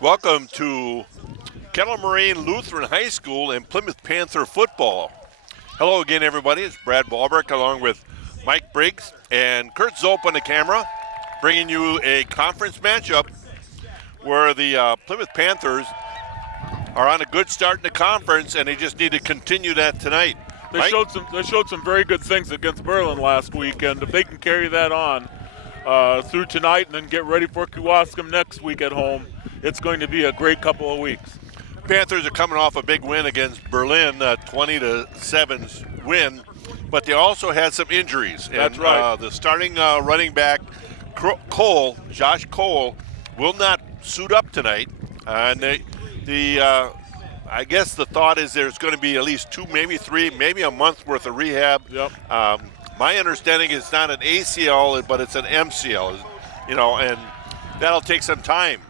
Welcome to Kettle Moraine Lutheran High School and Plymouth Panther football. Hello again, everybody. It's Brad Wahlberg along with Mike Briggs and Kurt Zope on the camera, bringing you a conference matchup where the Plymouth Panthers are on a good start in the conference, and they just need to continue that tonight. They showed some very good things against Berlin last week, and if they can carry that on through tonight and then get ready for Kewaskum next week at home, it's going to be a great couple of weeks. Panthers are coming off a big win against Berlin, 20-7 win, but they also had some injuries. That's right. The starting running back, Josh Cole, will not suit up tonight. And I guess the thought is there's going to be at least 2, maybe 3, maybe a month worth of rehab. Yep. My understanding is not an ACL, but it's an MCL, and that'll take some time,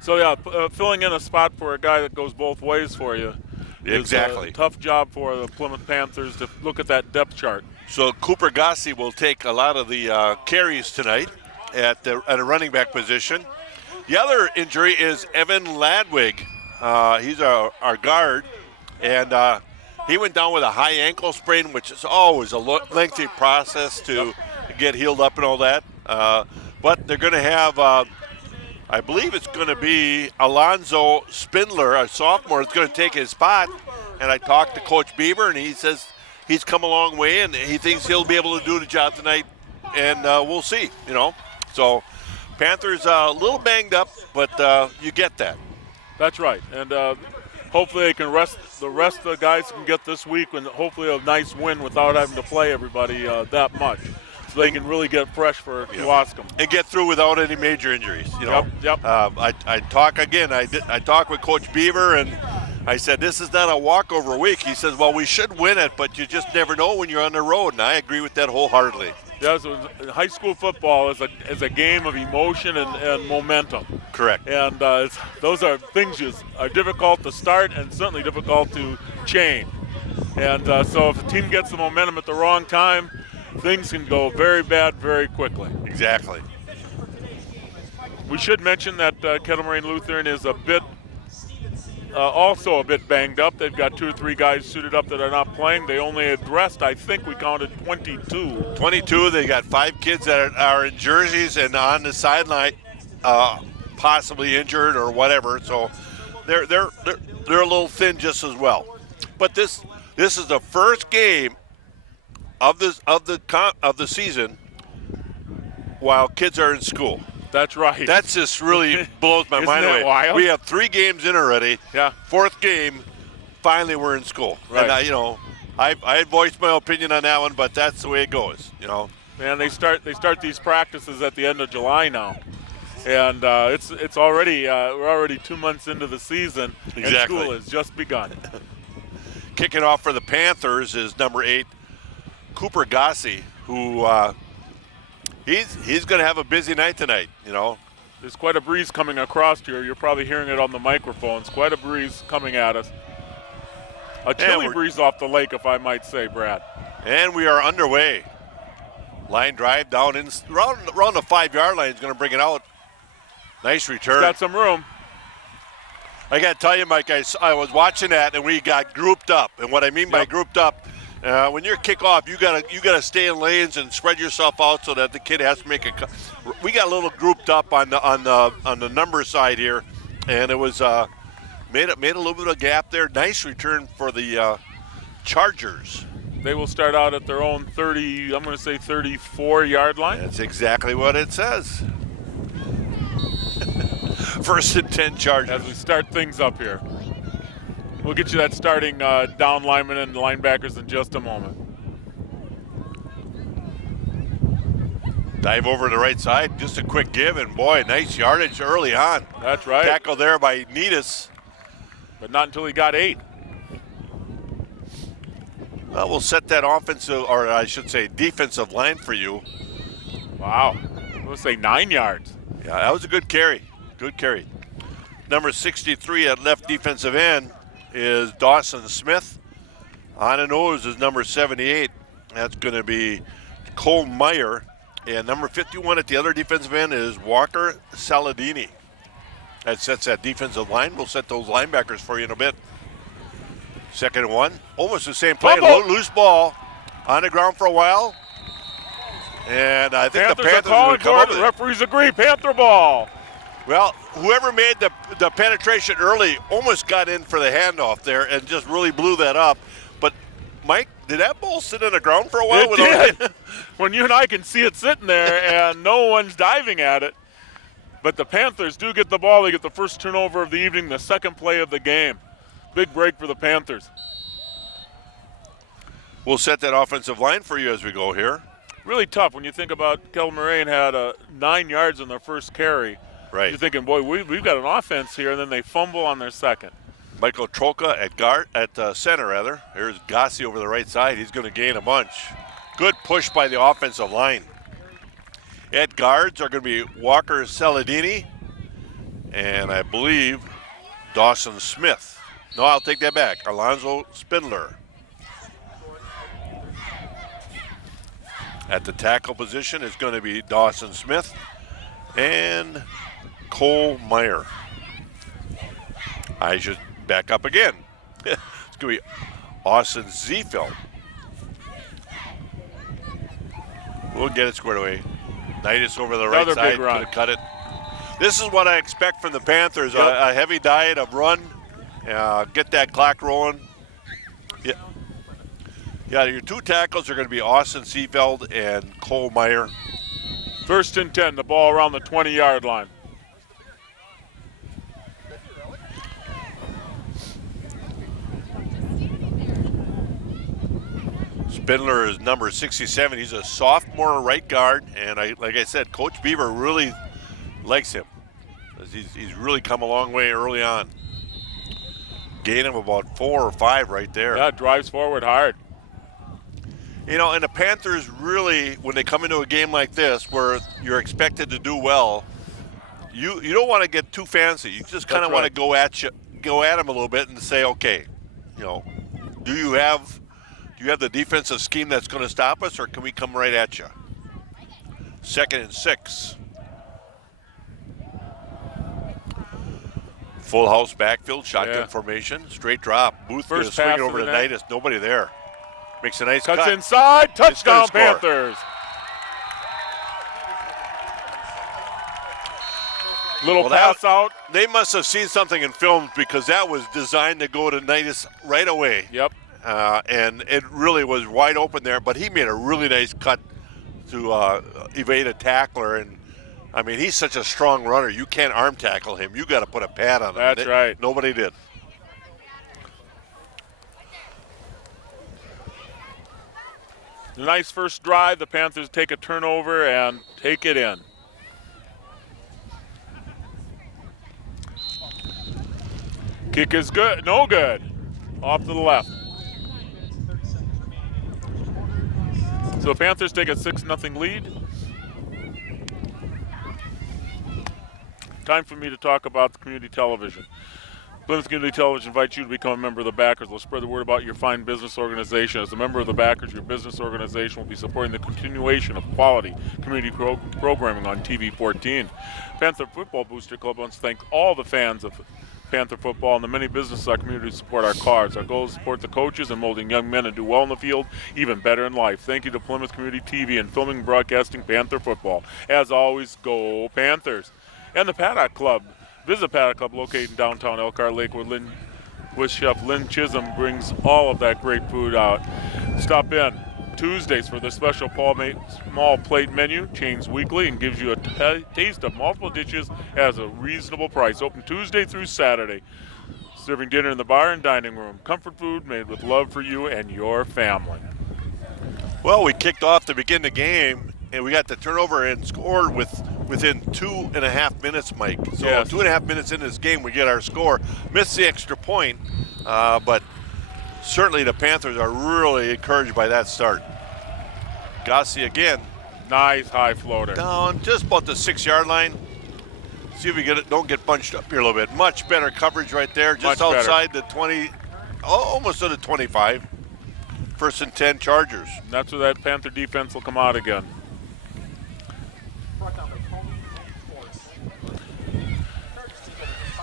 So, yeah, filling in a spot for a guy that goes both ways for you Exactly. is a tough job for the Plymouth Panthers to look at that depth chart. So Cooper Gossi will take a lot of the carries tonight at a running back position. The other injury is Evan Ladwig. He's our guard, and he went down with a high ankle sprain, which is always a lengthy process to get healed up and all that. But they're going to have, I believe it's going to be Alonzo Spindler, a sophomore, is going to take his spot. And I talked to Coach Beaver, and he says he's come a long way, and he thinks he'll be able to do the job tonight. And we'll see, So Panthers a little banged up, but you get that. That's right. And hopefully they can rest the rest of the guys can get this week and hopefully a nice win without having to play everybody that much. So they can really get fresh for Kewaskum. And get through without any major injuries, Yep. I talked with Coach Beaver, and I said, this is not a walkover week. He says, well, we should win it, but you just never know when you're on the road, and I agree with that wholeheartedly. Yeah, so high school football is a game of emotion and momentum. Correct. And those are things that are difficult to start and certainly difficult to change. And so if a team gets the momentum at the wrong time, things can go very bad very quickly. Exactly. We should mention that Kettle Moraine Lutheran is also a bit banged up. They've got 2 or 3 guys suited up that are not playing. They only addressed, I think we counted 22. 22. They got 5 kids that are in jerseys and on the sideline, possibly injured or whatever. So they're a little thin just as well. But this is the first game of the season while kids are in school. That's right. That's just really blows my mind away. Isn't that wild? We have 3 games in already. Yeah. 4th game, finally we're in school. Right. And I voiced my opinion on that one, but that's the way it goes. Man, they start these practices at the end of July now, and it's already we're already 2 months into the season, Exactly. and school has just begun. Kicking off for the Panthers is number 8, Cooper Gossi, who he's going to have a busy night tonight. There's quite a breeze coming across here. You're probably hearing it on the microphones. Quite a breeze coming at us. A chilly breeze off the lake, if I might say, Brad. And we are underway. Line drive down in around the 5-yard line is going to bring it out. Nice return. Got some room. I got to tell you, Mike, I was watching that, and we got grouped up. And what I mean by grouped up, when you're kickoff, you gotta stay in lanes and spread yourself out so that the kid has to make a. We got a little grouped up on the number side here, and it was made a little bit of a gap there. Nice return for the Chargers. They will start out at their own 30. I'm going to say 34-yard line. That's exactly what it says. First and 10 Chargers. As we start things up here. We'll get you that starting down lineman and linebackers in just a moment. Dive over to the right side, just a quick give, and boy, nice yardage early on. That's right. Tackle there by Needus. But not until he got 8. Well, we'll set that offensive, or I should say defensive line for you. Wow. I'm going to say 9 yards. Yeah, that was a good carry. Good carry. Number 63 at left defensive end is Dawson Smith. On the nose is number 78. That's going to be Cole Meyer. And number 51 at the other defensive end is Walker Saladini. That sets that defensive line. We'll set those linebackers for you in a bit. 2nd and 1. Almost the same play. Loose ball on the ground for a while. And I think the Panthers are going to come up with it. Referees agree. Panther ball. Well, whoever made the penetration early almost got in for the handoff there and just really blew that up. But, Mike, did that ball sit on the ground for a while? It did. When you and I can see it sitting there and no one's diving at it. But the Panthers do get the ball. They get the first turnover of the evening, the second play of the game. Big break for the Panthers. We'll set that offensive line for you as we go here. Really tough when you think about Kel Moraine had 9 yards on their first carry. Right. You're thinking, boy, we've got an offense here, and then they fumble on their second. Michael Troka at center. Here's Gossi over the right side. He's going to gain a bunch. Good push by the offensive line. At guards are going to be Walker Saladini and I believe Dawson Smith. No, I'll take that back. Alonzo Spindler. At the tackle position is going to be Dawson Smith and Cole Meyer. I should back up again. It's going to be Austin Ziefeld. We'll get it squared away. Knightis over the right side, going to cut it. This is what I expect from the Panthers, yep. A heavy diet of run, get that clock rolling. Yeah, your 2 tackles are going to be Austin Ziefeld and Cole Meyer. 1st and 10, the ball around the 20-yard line. Spindler is number 67. He's a sophomore right guard, and like I said, Coach Beaver really likes him. He's really come a long way early on. Gain of about 4 or 5 right there. Yeah, drives forward hard. You know, and the Panthers really, when they come into a game like this where you're expected to do well, you don't want to get too fancy. You just kind of want to go at them a little bit and say, okay, you know, do you have the defensive scheme that's going to stop us, or can we come right at you? 2nd and 6. Full house backfield, shotgun formation, straight drop. Booth going to swing it over to Knightis. Nobody there. Makes a nice cut. Cuts inside, touchdown Panthers. Little pass out. They must have seen something in film because that was designed to go to Knightis right away. Yep. And it really was wide open there, but he made a really nice cut to evade a tackler. And, I mean, he's such a strong runner. You can't arm tackle him. You got to put a pad on him. That's right. Nobody did. Nice first drive. The Panthers take a turnover and take it in. Kick is good. No good. Off to the left. So the Panthers take a 6-0 lead. Time for me to talk about the community television. Plymouth Community Television invites you to become a member of the backers. Let's spread the word about your fine business organization. As a member of the backers, your business organization will be supporting the continuation of quality community programming on TV 14. Panther Football Booster Club wants to thank all the fans of Panther football and the many businesses in our community support our cause. Our goal is to support the coaches and molding young men to do well in the field, even better in life. Thank you to Plymouth Community TV and filming and broadcasting Panther football. As always, go Panthers. And the Paddock Club. Visit Paddock Club located in downtown Elkhart Lake where Chef Lynn Chisholm brings all of that great food out. Stop in Tuesdays for the special small plate menu, changed weekly, and gives you a taste of multiple dishes at a reasonable price. Open Tuesday through Saturday. Serving dinner in the bar and dining room. Comfort food made with love for you and your family. Well, we kicked off to begin the game, and we got the turnover and scored within 2.5 minutes, Mike. So yes. 2.5 minutes into this game, we get our score. Missed the extra point, but certainly the Panthers are really encouraged by that start. Gossi again. Nice high floater. Down just about the 6-yard line. See if we don't get bunched up here a little bit. Much better coverage right there, just outside the 20, almost to the 25. 1st and 10 Chargers. And that's where that Panther defense will come out again.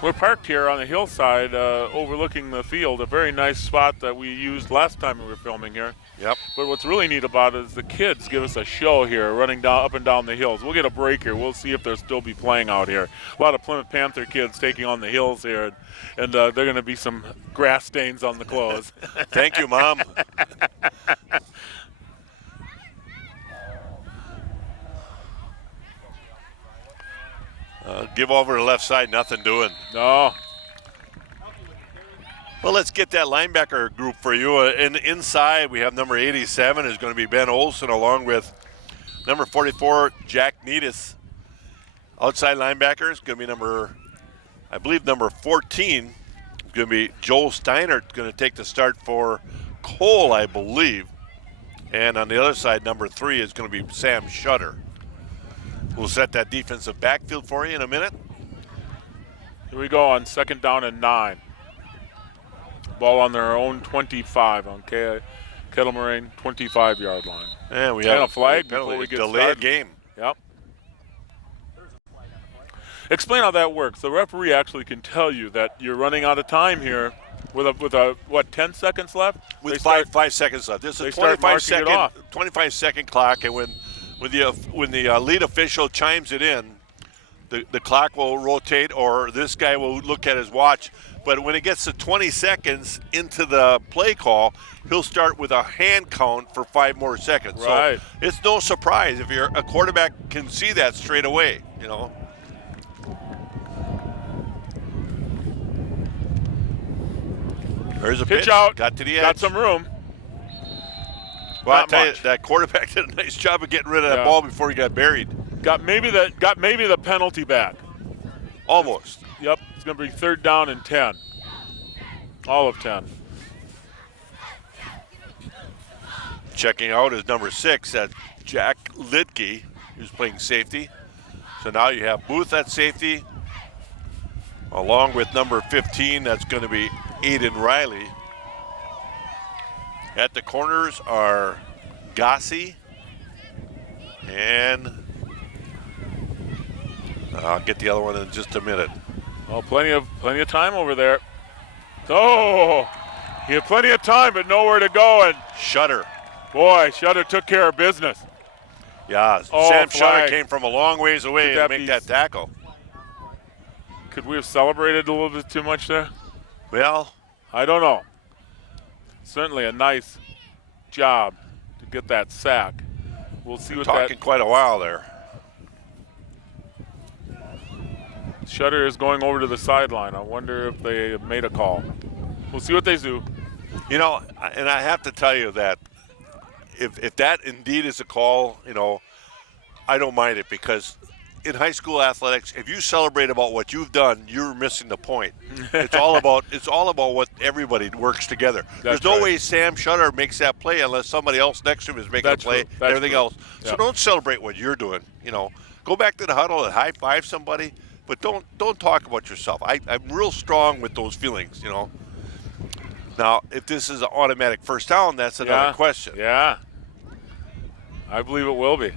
We're parked here on the hillside overlooking the field, a very nice spot that we used last time we were filming here. Yep. But what's really neat about it is the kids give us a show here running down up and down the hills. We'll get a break here. We'll see if they'll still be playing out here. A lot of Plymouth Panther kids taking on the hills here, and there are going to be some grass stains on the clothes. Thank you, Mom. Give over to the left side, nothing doing. No. Well, let's get that linebacker group for you. And inside, we have number 87 is going to be Ben Olson along with number 44, Jack Needis. Outside linebacker is going to be number 14 is going to be Joel Steinert, going to take the start for Cole, I believe. And on the other side, number 3 is going to be Sam Shutter. We'll set that defensive backfield for you in a minute. Here we go on 2nd down and 9. Ball on their own 25 on Kettle Moraine 25-yard line. And we and have a flag penalty. before we get Delayed started. game. Yep. Explain how that works. The referee actually can tell you that you're running out of time here with a 10 seconds left? With They five seconds left. This is they a start marking it off. 25-second clock, and when the lead official chimes it in, the clock will rotate, or this guy will look at his watch. But when it gets to 20 seconds into the play call, he'll start with a hand count for 5 more seconds. Right. So it's no surprise if a quarterback can see that straight away, you know. There's a pitch. out. Got to the edge. Got some room. Well, I Not tell you, much. that quarterback did a nice job of getting rid of that Yeah. ball before he got buried. Got maybe the penalty back. Almost. Yep. It's going to be 3rd down and 10. All of 10. Checking out is number 6, that's Jack Lidke, who's playing safety. So now you have Booth at safety, along with number 15, that's going to be Aiden Riley. At the corners are Gossi and I'll get the other one in just a minute. Well, plenty of time over there. Oh, he had plenty of time, but nowhere to go. And Shutter. boy, Shutter took care of business. Yeah, Oh, Sam Shutter flag. came from a long ways away Could to that make be- that tackle. Could we have celebrated a little bit too much there? Well, I don't know. Certainly a nice job to get that sack. We'll see what talking quite a while there. that Shutter is going over to the sideline. I wonder if they have made a call. We'll see what they do. You know, and I have to tell you that if that indeed is a call, you know, I don't mind it, because in high school athletics, if you celebrate about what you've done, you're missing the point. It's all about what everybody works together. There's no right. way Sam Shutter makes that play unless somebody else next to him is making That's a play true. and That's everything true. else. So Yeah. don't celebrate what you're doing. You know, go back to the huddle and high five somebody, but don't talk about yourself. I'm real strong with those feelings. You know. Now, if this is an automatic first down, that's another question. Yeah. I believe it will be.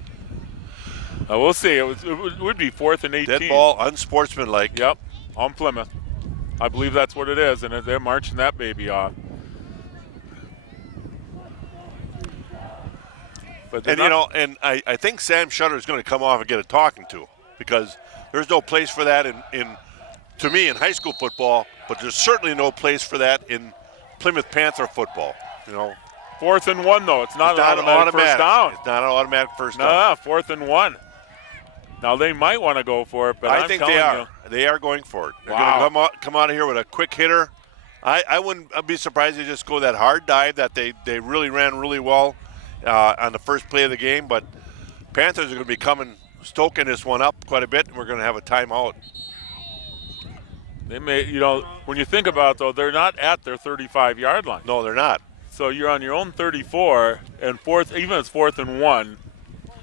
We'll see. It would be 4th and 18. Dead ball, unsportsmanlike. Yep, on Plymouth. I believe that's what it is, and they're marching that baby off. But they're And, you not- know, and I think Sam Shutter is going to come off and get a talking to, because there's no place for that to me, in high school football, but there's certainly no place for that in Plymouth Panther football, you know. 4th and 1, though. It's not It's an not automatic first down. It's not an automatic first down. No, 4th and 1. Now, they might want to go for it, but I I'm think telling they are. you. They are going for it. They're Wow. going to come out of here with a quick hitter. I wouldn't be surprised if they just go that hard dive that they really ran really well on the first play of the game. But Panthers are going to be stoking this one up quite a bit, and we're going to have a timeout. They may, you know, when you think about it, though, they're not at their 35-yard line. No, they're not. So you're on your own 34, and even if it's 4th and 1,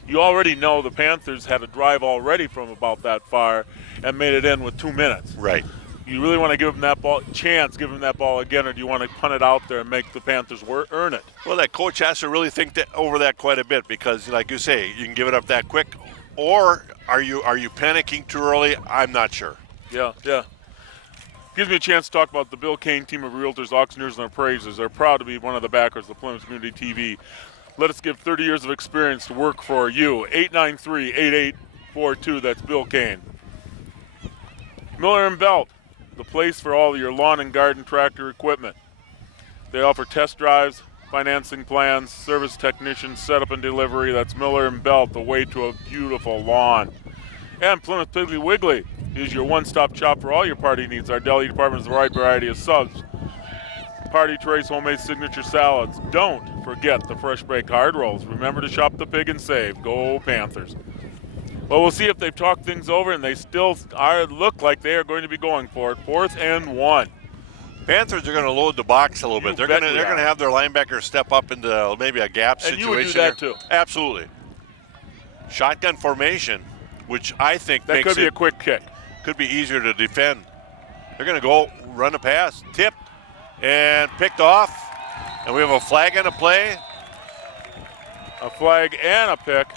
you already know the Panthers had a drive already from about that far and made it in with 2 minutes. Right. You really want to give them that give them that ball again, or do you want to punt it out there and make the Panthers earn it? Well, that coach has to really think over that quite a bit, because, like you say, you can give it up that quick, or are you panicking too early? I'm not sure. Yeah. Gives me a chance to talk about the Bill Kane team of realtors, auctioneers, and appraisers. They're proud to be one of the backers of Plymouth Community TV. Let us give 30 years of experience to work for you. 893-8842, that's Bill Kane. Miller & Belt, the place for all your lawn and garden tractor equipment. They offer test drives, financing plans, service technicians, setup and delivery. That's Miller & Belt, the way to a beautiful lawn. And Plymouth Piggly Wiggly is your one-stop shop for all your party needs. Our deli department has a wide variety of subs, party trays, homemade signature salads. Don't forget the fresh baked hard rolls. Remember to shop the pig and save. Go Panthers. Well, we'll see if they've talked things over, and they still look like they are going to be going for it. 4th and 1. Panthers are going to load the box a little bit. They're going to have their linebackers step up into maybe a gap situation. And you would do that too. Absolutely. Shotgun formation, which I think that could be a quick kick. Could be easier to defend. They're going to go run a pass, tipped, and picked off. And we have a flag and a play. A flag and a pick.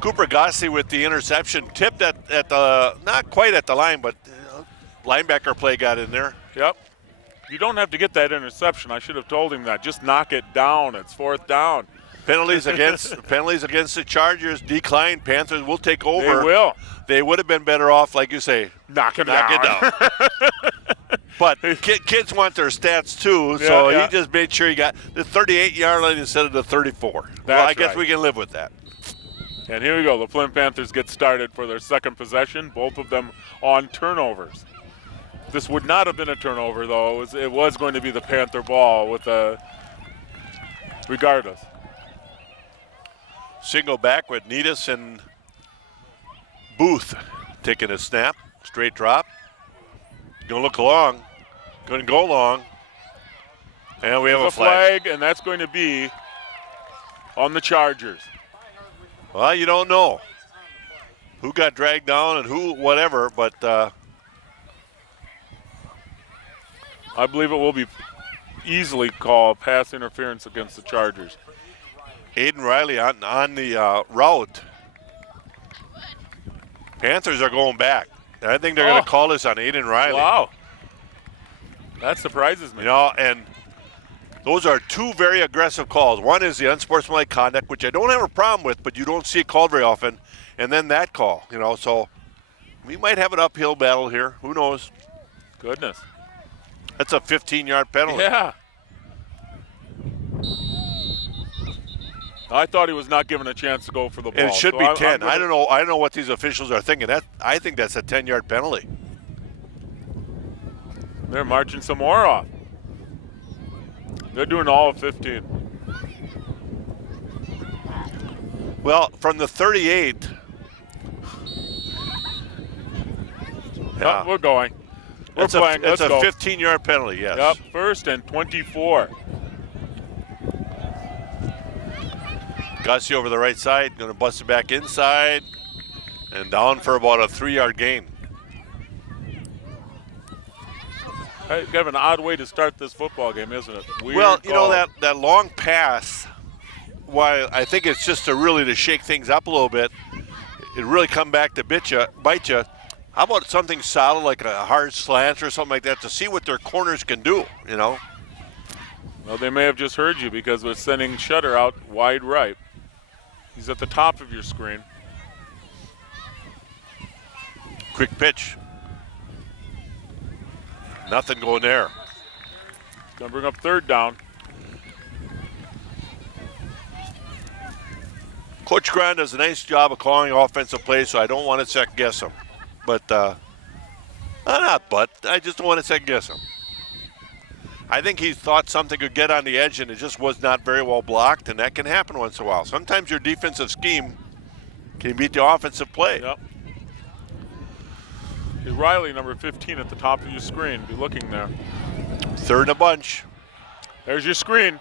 Cooper Gossi with the interception, tipped at the, not quite at the line, but linebacker play got in there. Yep. You don't have to get that interception. I should have told him that. Just knock it down. It's 4th down. Penalties against the Chargers decline. Panthers will take over. They will. They would have been better off, like you say, knock it down. But kids want their stats too, so he just made sure he got the 38-yard line instead of the 34. Well, I guess we can live with that. And here we go. The Plymouth Panthers get started for their second possession, both of them on turnovers. This would not have been a turnover, though. It was going to be the Panther ball with regardless. Single back with Needus and Booth taking a snap. Straight drop. Going to look long. Going to go long. And we have a flag. And that's going to be on the Chargers. Well, you don't know who got dragged down and who whatever, but I believe it will be easily called pass interference against the Chargers. Aiden Riley on the route. Panthers are going back. I think they're going to call this on Aiden Riley. Wow. That surprises me. You know, and those are two very aggressive calls. One is the unsportsmanlike conduct, which I don't have a problem with, but you don't see it called very often. And then that call, you know, so we might have an uphill battle here. Who knows? Goodness. That's a 15-yard penalty. Yeah. I thought he was not given a chance to go for the ball. And it should be 10. I don't know what these officials are thinking. I think that's a 10-yard penalty. They're marching some more off. They're doing all of 15. Well, from the 38. Yeah. We're going. We're playing. It's Let's go. a 15-yard penalty, yes. Yep, 1st and 24. Gussie over the right side, going to bust it back inside, and down for about a 3-yard gain. Kind of an odd way to start this football game, isn't it? Weird well, you call. know, that long pass, while I think it's just to shake things up a little bit, it really come back to bite you. How about something solid like a hard slant or something like that to see what their corners can do, you know? Well, they may have just heard you because we're sending Shutter out wide right. He's at the top of your screen. Quick pitch. Nothing going there. Going to bring up 3rd down. Coach Grand does a nice job of calling offensive plays, so I don't want to second guess him. I just don't want to second guess him. I think he thought something could get on the edge, and it just was not very well blocked, and that can happen once in a while. Sometimes your defensive scheme can beat the offensive play. Yep. Riley, number 15, at the top of your screen. Be looking there. 3rd and a bunch. There's your screen.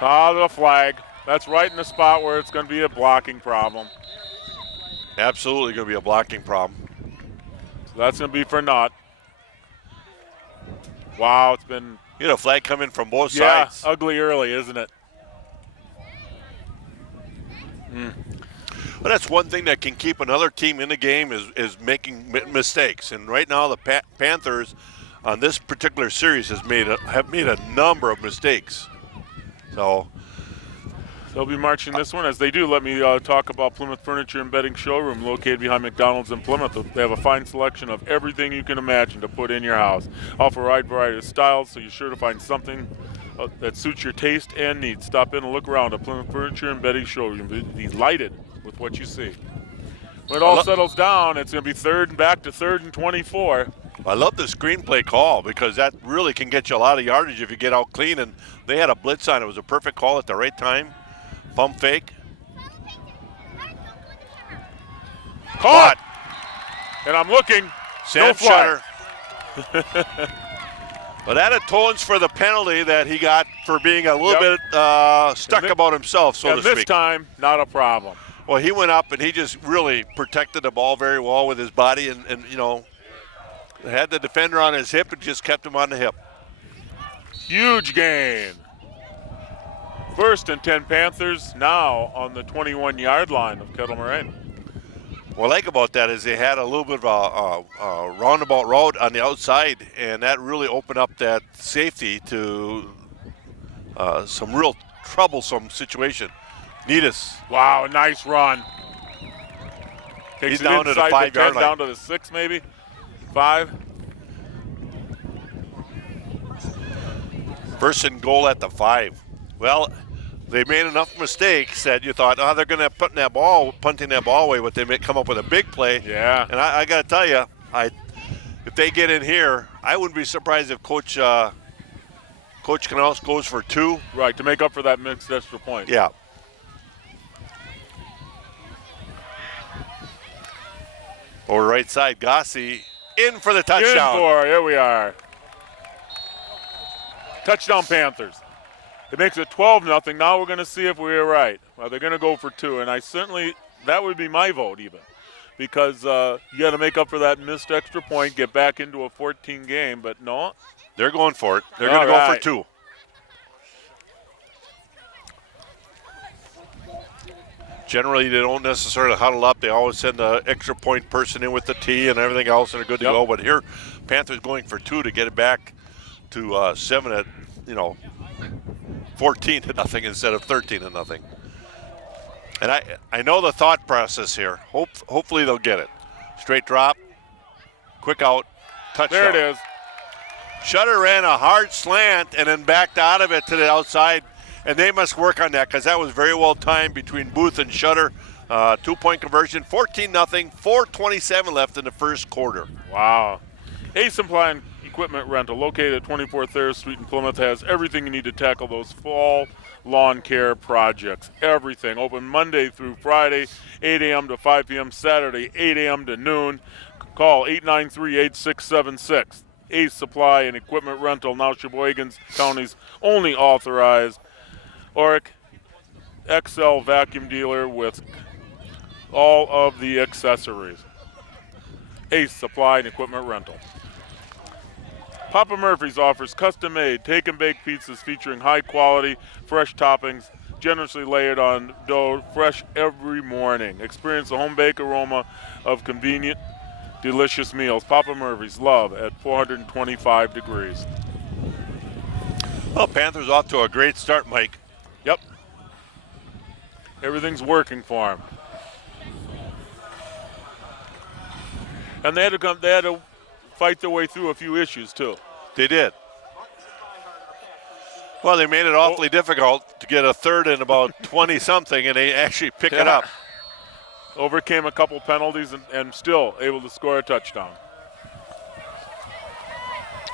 The flag. That's right in the spot where it's going to be a blocking problem. Absolutely going to be a blocking problem. So that's going to be for naught. Wow, it's been... You know, flag coming from both sides. Yeah, ugly early, isn't it? But that's one thing that can keep another team in the game is making mistakes. And right now the Panthers on this particular series have made a number of mistakes. So they'll be marching this one. As they do, let me talk about Plymouth Furniture and Bedding Showroom, located behind McDonald's in Plymouth. They have a fine selection of everything you can imagine to put in your house. Offer a wide variety of styles, so you're sure to find something that suits your taste and needs. Stop in and look around at Plymouth Furniture and Bedding Showroom. Be delighted with what you see. When it all settles down, it's going to be back to third and 24. I love the screenplay call because that really can get you a lot of yardage if you get out clean. And they had a blitz on. It was a perfect call at the right time. Pump fake. Caught. And I'm looking. Sam Shutter. But that atones for the penalty that he got for being a little bit stuck about himself, so to speak. And this time, not a problem. Well, he went up and he just really protected the ball very well with his body and you know, had the defender on his hip and just kept him on the hip. Huge gain. 1st and 10 Panthers, now on the 21-yard line of Kettle Moraine. What I like about that is they had a little bit of a roundabout route on the outside, and that really opened up that safety to some real troublesome situation. Needus. Wow, nice run. Takes He's it down to the inside 5-yard line. Down to the 6 maybe, 5. 1st and goal at the 5. Well, they made enough mistakes that you thought, oh, they're going to punting that ball away, but they may come up with a big play. Yeah. And I got to tell you, if they get in here, I wouldn't be surprised if Coach Canals goes for 2. Right, to make up for that mixed extra point. Yeah. Over right side, Gossi in for the touchdown. Here we are. Touchdown Panthers. It makes it 12-0. Now we're going to see if we were right. Well, they're going to go for 2, and that would be my vote even, because you got to make up for that missed extra point, get back into a 14 game, but no. They're going for it. They're going to go for 2. Generally, they don't necessarily huddle up. They always send an extra point person in with the tee and everything else, and they're good to go. But here, Panthers going for 2 to get it back to 7 at, 14-0 instead of 13-0. And I know the thought process here. Hopefully they'll get it. Straight drop, quick out, touchdown. There it is. Shutter ran a hard slant and then backed out of it to the outside, and they must work on that because that was very well timed between Booth and Shutter. 2-point conversion, 14-0, 4:27 left in the first quarter. Wow. Ace Supply and Equipment Rental, located at 24 Thayer Street in Plymouth, has everything you need to tackle those fall lawn care projects. Everything. Open Monday through Friday, 8 a.m. to 5 p.m. Saturday, 8 a.m. to noon. Call 893-8676. Ace Supply and Equipment Rental, now Sheboygan County's only authorized Oric XL vacuum dealer with all of the accessories. Ace Supply and Equipment Rental. Papa Murphy's offers custom-made take and bake pizzas featuring high-quality, fresh toppings, generously layered on dough, fresh every morning. Experience the home-bake aroma of convenient, delicious meals. Papa Murphy's, love at 425 degrees. Well, Panthers off to a great start, Mike. Yep. Everything's working for them. And they had to fight their way through a few issues, too. They did. Well, they made it awfully difficult to get a third and about 20-something, and they actually pick it up. Overcame a couple penalties and still able to score a touchdown.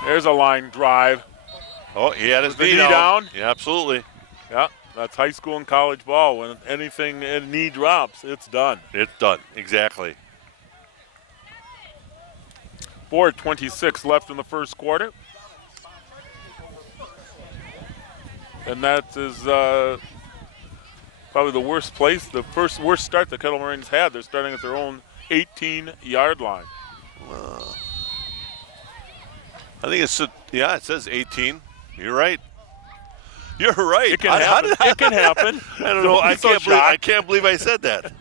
There's a line drive. Oh, he had his knee down. Yeah, absolutely. Yeah, that's high school and college ball. When anything in knee drops, it's done. It's done, exactly. 4:26 left in the first quarter. And that is probably the worst place, the worst start the Kettle Moraines had. They're starting at their own 18-yard line. I think it says 18. You're right. You're right. It can happen. It can happen. I don't know. I So can't believe I said that.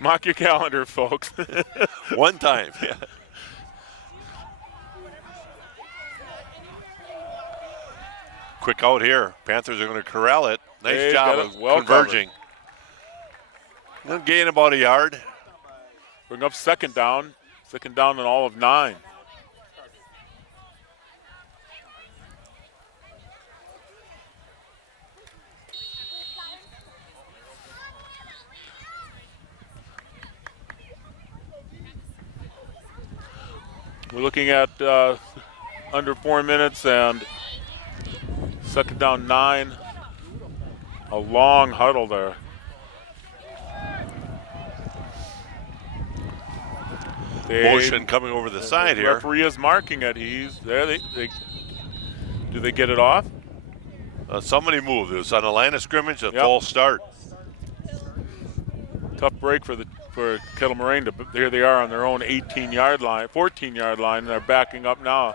Mark your calendar, folks. One time. Yeah. Quick out here. Panthers are going to corral it. Nice They've job got of it well converging. They'll gain about a yard. Bring up second down. Second down and all of 9. We're looking at under 4 minutes and second down 9. A long huddle there. Motion coming over the side The here. referee is marking it. He's there. Do they get it off? Somebody moved. It was on the line of scrimmage, a Yep. false start. Tough break for Kettle Moraine. Here they are on their own 18-yard line, 14-yard line. They're backing up now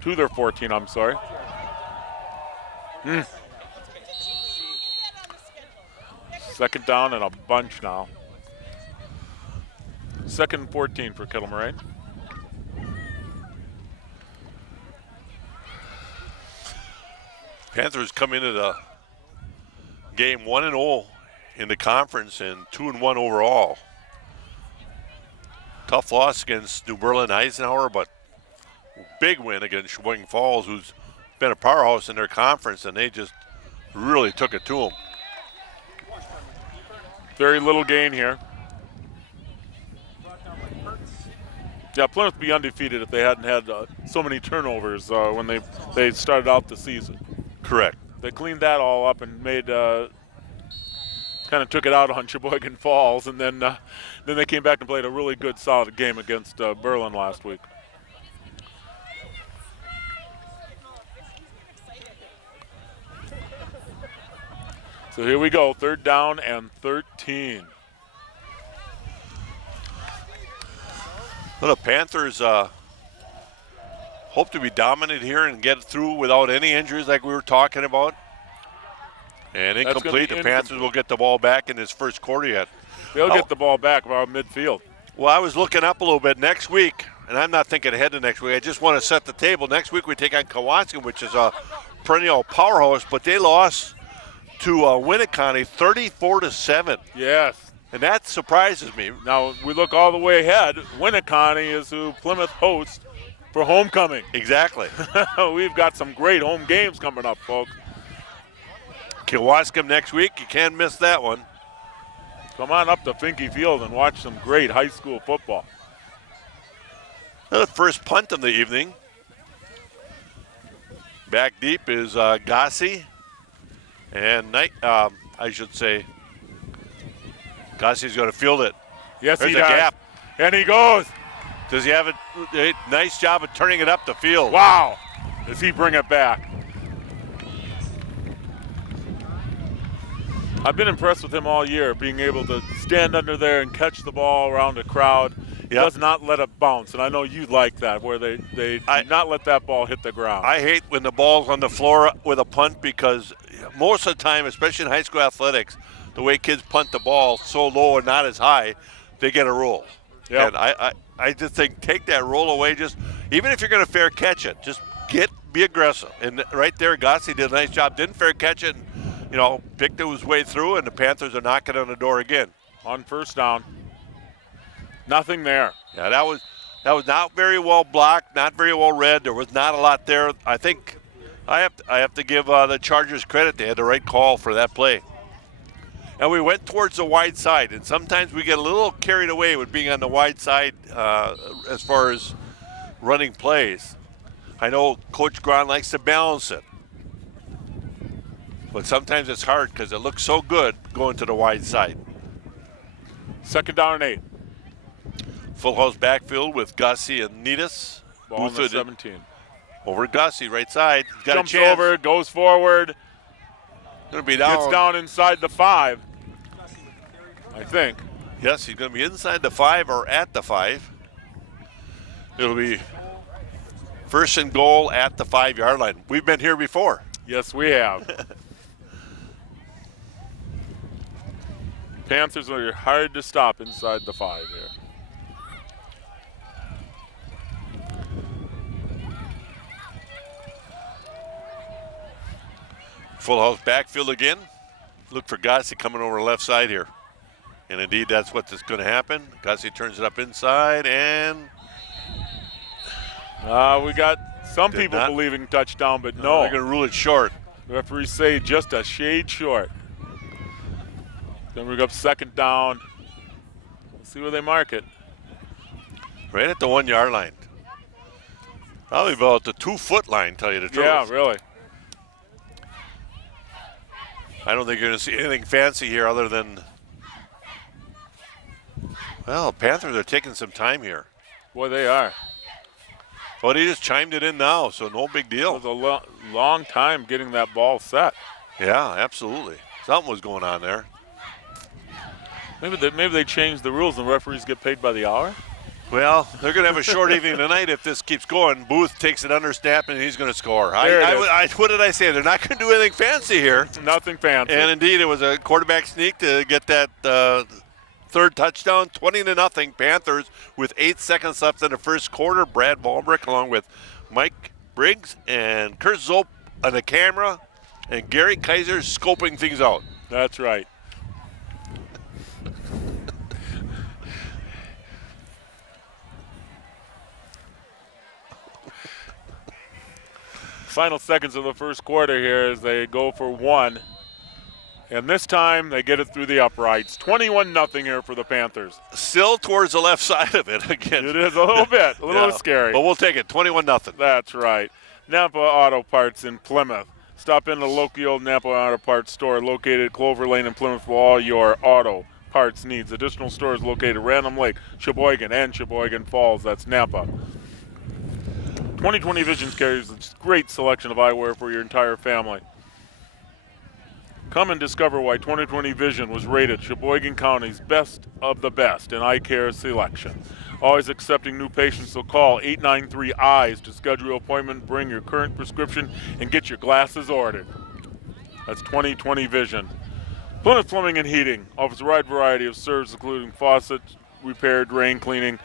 to their 14. I'm sorry. Second down and a bunch now. Second and 14 for Kettle Moraine. Panthers come into the game 1-0 in the conference and 2-1 overall. Tough loss against New Berlin Eisenhower, but big win against Sheboygan Falls, who's been a powerhouse in their conference, and they just really took it to them. Very little gain here. Yeah, Plymouth would be undefeated if they hadn't had so many turnovers when they started out the season. Correct. They cleaned that all up and made kind of took it out on Sheboygan Falls, and then they came back and played a really good, solid game against Berlin last week. So here we go, third down and 13. Well, the Panthers hope to be dominant here and get through without any injuries like we were talking about. And That's gonna incomplete. be The Panthers will get the ball back in this first quarter yet. They'll get the ball back about midfield. Well, I was looking up a little bit. Next week, and I'm not thinking ahead to next week, I just want to set the table. Next week we take on Kewaskum, which is a perennial powerhouse, but they lost to Winneconne 34-7. Yes. And that surprises me. Now we look all the way ahead. Winneconne is who Plymouth hosts for homecoming. Exactly. We've got some great home games coming up, folks. Kewaskum next week. You can't miss that one. Come on up to Finke Field and watch some great high school football. The first punt of the evening. Back deep is Gossi. And I should say, Gossi's going to field it. Yes, There's he a does. gap. And he goes. Does he have a nice job of turning it up the field? Wow. Does he bring it back? I've been impressed with him all year, being able to stand under there and catch the ball around a crowd. He does not let it bounce, and I know you like that, where they do not let that ball hit the ground. I hate when the ball's on the floor with a punt because most of the time, especially in high school athletics, the way kids punt the ball so low and not as high, they get a roll. Yep. And I just think take that roll away. Just even if you're going to fair catch it, just be aggressive. And right there, Gossi did a nice job. Didn't fair catch it, and, picked his way through, and the Panthers are knocking on the door again. On first down. Nothing there. Yeah, that was not very well blocked, not very well read. There was not a lot there. I think I have to give the Chargers credit. They had the right call for that play. And we went towards the wide side, and sometimes we get a little carried away with being on the wide side as far as running plays. I know Coach Grahn likes to balance it, but sometimes it's hard because it looks so good going to the wide side. Second down and 8. Full house backfield with Gussie and Nidus. Ball on the 17. Over Gussie, right side. He's got Jumps a chance. over, goes forward. Going to be down. Gets down inside the 5, I think. Yes, he's going to be inside the 5 or at the 5. It'll be First and goal at the 5-yard line. We've been here before. Yes, we have. Panthers are hard to stop inside the 5 here. Full house backfield again. Look for Gossi coming over the left side here. And indeed, that's what's going to happen. Gossi turns it up inside, and We got some Did people not. believing touchdown, but they're no. going to rule it short. Referees say just a shade short. Then we go up second down. We'll see where they mark it. Right at the 1-yard line. Probably about the 2-foot line, tell you the truth. Yeah, really. I don't think you're going to see anything fancy here other than, well, Panthers are taking some time here. Boy, they are. But he just chimed it in now, so no big It deal. was a long time getting that ball set. Yeah, absolutely. Something was going on there. Maybe they changed the rules and referees get paid by the hour. Well, they're going to have a short evening tonight if this keeps going. Booth takes it under snap, and he's going to score. There it is. What did I say? They're not going to do anything fancy here. Nothing fancy. And indeed, it was a quarterback sneak to get that third touchdown, 20-0. Panthers with 8 seconds left in the first quarter. Brad Ballbrick along with Mike Briggs and Kurt Zope on the camera, and Gary Kaiser scoping things out. That's right. Final seconds of the first quarter here as they go for 1. And this time they get it through the uprights. 21-0 here for the Panthers. Still towards the left side of it again. It is a little bit, a little Yeah, scary. But we'll take it, 21-0. That's right. Napa Auto Parts in Plymouth. Stop in the local Napa Auto Parts store located at Clover Lane in Plymouth for all your auto parts needs. Additional stores located at Random Lake, Sheboygan, and Sheboygan Falls. That's Napa. 2020 Visions carries a great selection of eyewear for your entire family. Come and discover why 2020 Vision was rated Sheboygan County's best of the best in eye care selection. Always accepting new patients, so call 893-EYES to schedule your appointment, bring your current prescription, and get your glasses ordered. That's 2020 Vision. Plymouth Plumbing and Heating offers a wide variety of services, including faucet repair, drain cleaning,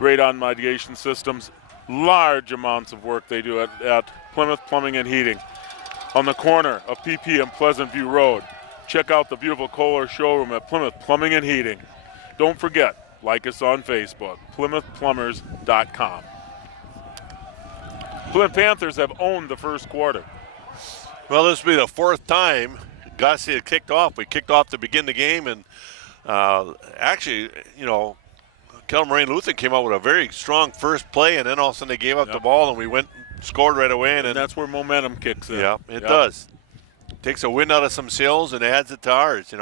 radon mitigation systems. Large amounts of work they do at Plymouth Plumbing and Heating. On the corner of PP and Pleasant View Road. Check out the beautiful Kohler showroom at Plymouth Plumbing and Heating. Don't forget, like us on Facebook, PlymouthPlumbers.com. Plymouth Panthers have owned the first quarter. Well, this will be the 4th time Gossi had kicked off. We kicked off to begin the game, and actually, Kel Moraine Luther came out with a very strong first play, and then all of a sudden they gave up the ball, and we went and scored right away. And that's where momentum kicks in. Yeah, it does. Takes a win out of some sales and adds it to ours,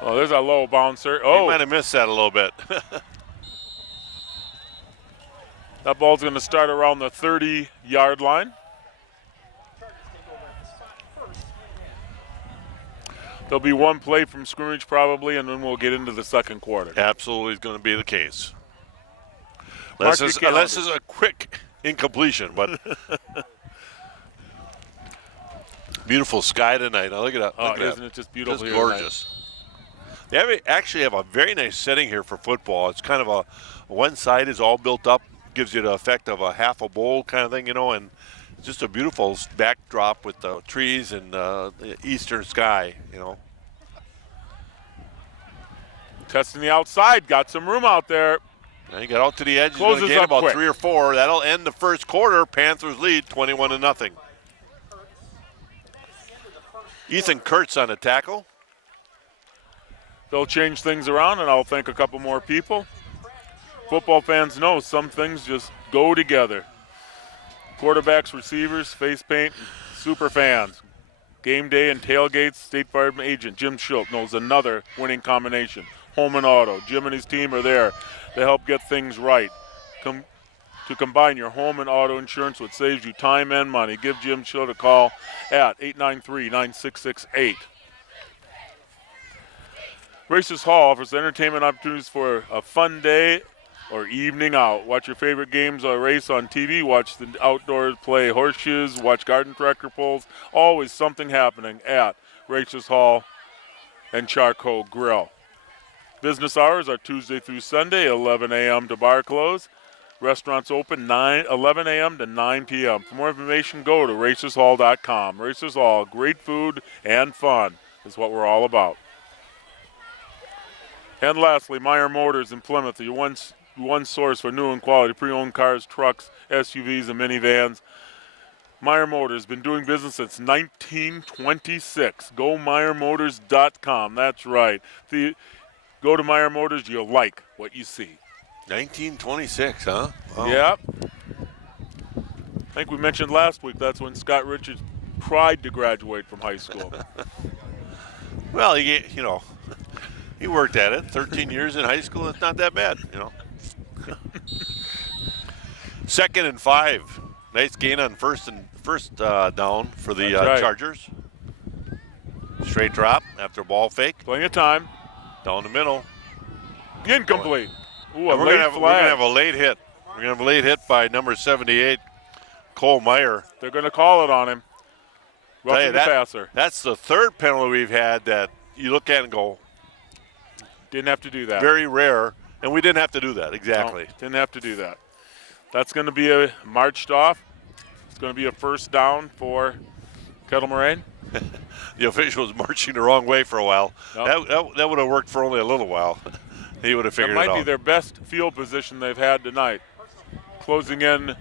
Oh, there's a low bouncer. We might have missed that a little bit. That ball's going to start around the 30-yard line. There'll be one play from scrimmage probably, and then we'll get into the second quarter. Absolutely is going to be the case. Mark Unless your this is a quick incompletion, but beautiful sky tonight. Now look at that. Oh, Look at isn't it just beautiful? Just here gorgeous. They actually have a very nice setting here for football. It's kind of one side is all built up, gives you the effect of a half a bowl kind of thing, and it's just a beautiful backdrop with the trees and the eastern sky, Testing the outside, got some room out there. Now you got out to the edge. Closes He's gonna gain up about quick. 3 or 4. That'll end the first quarter. Panthers lead 21-0. Ethan Kurtz on the tackle. They'll change things around, and I'll thank a couple more people. Football fans know some things just go together. Quarterbacks, receivers, face paint, super fans. Game day and tailgates, State Farm agent Jim Schultz knows another winning combination. Home and Auto. Jim and his team are there to help get things right. To combine your home and auto insurance, which saves you time and money. Give Jim Schultz a call at 893-9668. Racers Hall offers entertainment opportunities for a fun day or evening out. Watch your favorite games or race on TV. Watch the outdoors play horseshoes. Watch garden tractor pulls. Always something happening at Racers Hall and Charcoal Grill. Business hours are Tuesday through Sunday, 11 a.m. to bar close. Restaurants open 11 a.m. to 9 p.m. For more information, go to racershall.com. Racers Hall, great food and fun is what we're all about. And lastly, Meyer Motors in Plymouth, your one source for new and quality pre-owned cars, trucks, SUVs, and minivans. Meyer Motors, been doing business since 1926. Go MeyerMotors.com. That's right. Go to Meyer Motors, you'll like what you see. 1926, huh? Wow. Yep. I think we mentioned last week that's when Scott Richards tried to graduate from high school. Well, he worked at it. 13 years in high school, it's not that bad, 2nd and 5. Nice gain on first down for the right. Chargers. Straight drop after ball fake. Plenty of time. Down the middle. Incomplete. Ooh, We're going to have a late hit. We're going to have a late hit by number 78, Cole Meyer. They're going to call it on him. Roughing the passer. That's the third penalty we've had that you look at and go, didn't have to do that. very rare, and we didn't have to do that, exactly. No, didn't have to do that. That's going to be a marched off. It's going to be a first down for Kettle Moraine. The official was marching the wrong way for a while. Yep. That would have worked for only a little while. He would have figured it out. That might be their best field position they've had tonight. Closing in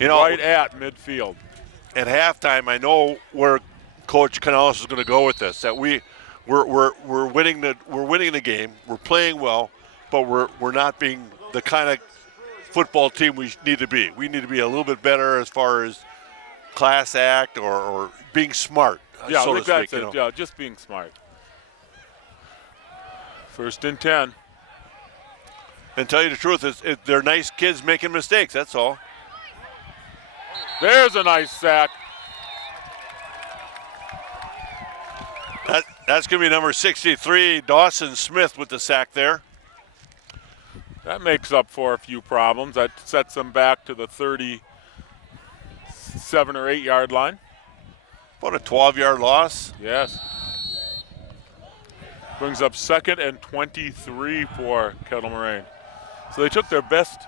right at midfield. At halftime, I know where Coach Canales is going to go with this. That we're winning the game. We're playing well, but we're not being the kind of football team we need to be. We need to be a little bit better as far as class act or being smart. Yeah, so I think to speak, that's it. Yeah, just being smart. 1st and 10. And tell you the truth, they're nice kids making mistakes. That's all. There's a nice sack. That's going to be number 63, Dawson Smith, with the sack there. That makes up for a few problems. That sets them back to the 37 or 8 yard line. About a 12-yard loss. Yes. Brings up 2nd and 23 for Kettle Moraine. So they took their best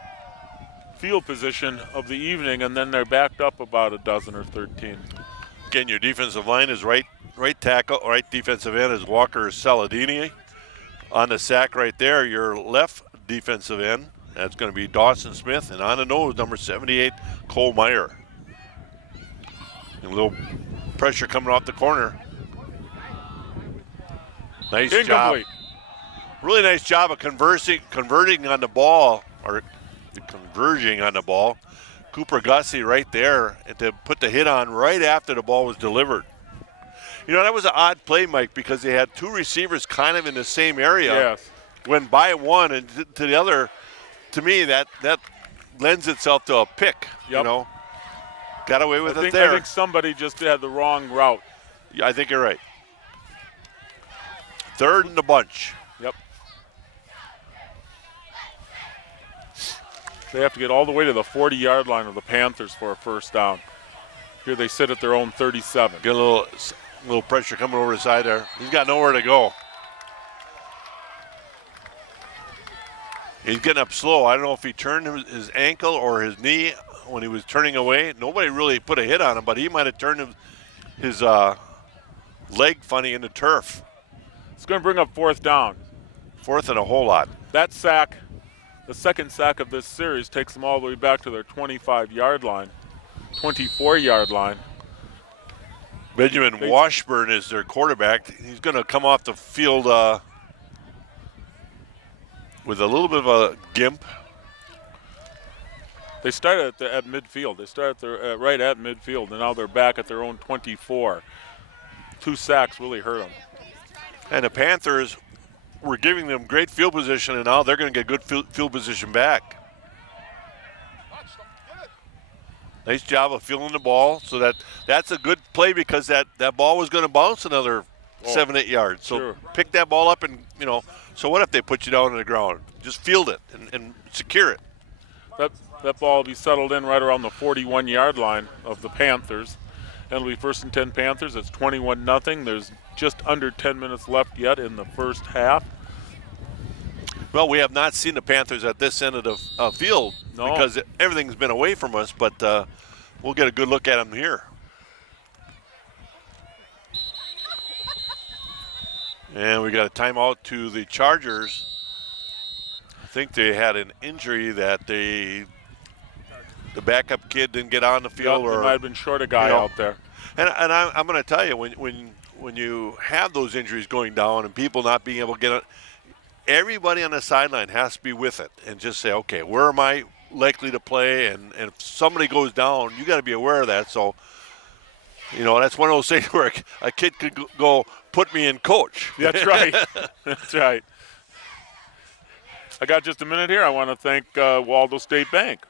field position of the evening, and then they're backed up about a dozen or 13. Again, your defensive line is right tackle, right defensive end is Walker Saladini. On the sack right there, your left defensive end, that's going to be Dawson Smith, and on the nose, number 78, Cole Meyer. A little pressure coming off the corner. Nice Incomplete. job. Really nice job of converting on the ball, or converging on the ball. Cooper Gussie right there to put the hit on right after the ball was delivered. That was an odd play, Mike, because they had two receivers kind of in the same area. Yes. Went by one and to the other. To me, that lends itself to a pick. Yep. Got away with it there. I think somebody just had the wrong route. Yeah, I think you're right. 3rd in the bunch. Yep. They have to get all the way to the 40-yard line of the Panthers for a first down. Here they sit at their own 37. Get a little pressure coming over the side there. He's got nowhere to go. He's getting up slow. I don't know if he turned his ankle or his knee when he was turning away. Nobody really put a hit on him, but he might have turned his leg funny in the turf. It's going to bring up 4th down. 4th and a whole lot. That sack, the second sack of this series, takes them all the way back to their 25-yard line, 24-yard line. Benjamin Washburn is their quarterback. He's going to come off the field with a little bit of a gimp. They started at midfield. They started right at midfield, and now they're back at their own 24. 2 sacks really hurt them. And the Panthers were giving them great field position, and now they're going to get good field position back. Nice job of fielding the ball. So that's a good play because that ball was going to bounce another 7, 8 yards. So sure. pick that ball up and, so what if they put you down on the ground? Just field it and secure it. That ball will be settled in right around the 41-yard line of the Panthers. It'll be 1st and 10 Panthers. It's 21-0. There's just under 10 minutes left yet in the first half. Well, we have not seen the Panthers at this end of the field because everything's been away from us, but we'll get a good look at them here. And we got a timeout to the Chargers. I think they had an injury that the backup kid didn't get on the field, or might have been short a guy out there. And I'm going to tell you, when you have those injuries going down and people not being able to get it, everybody on the sideline has to be with it and just say, okay, where am I likely to play? And if somebody goes down, you got to be aware of that. So, that's one of those things where a kid could go, put me in coach. That's right. That's right. I got just a minute here. I want to thank Waldo State Bank.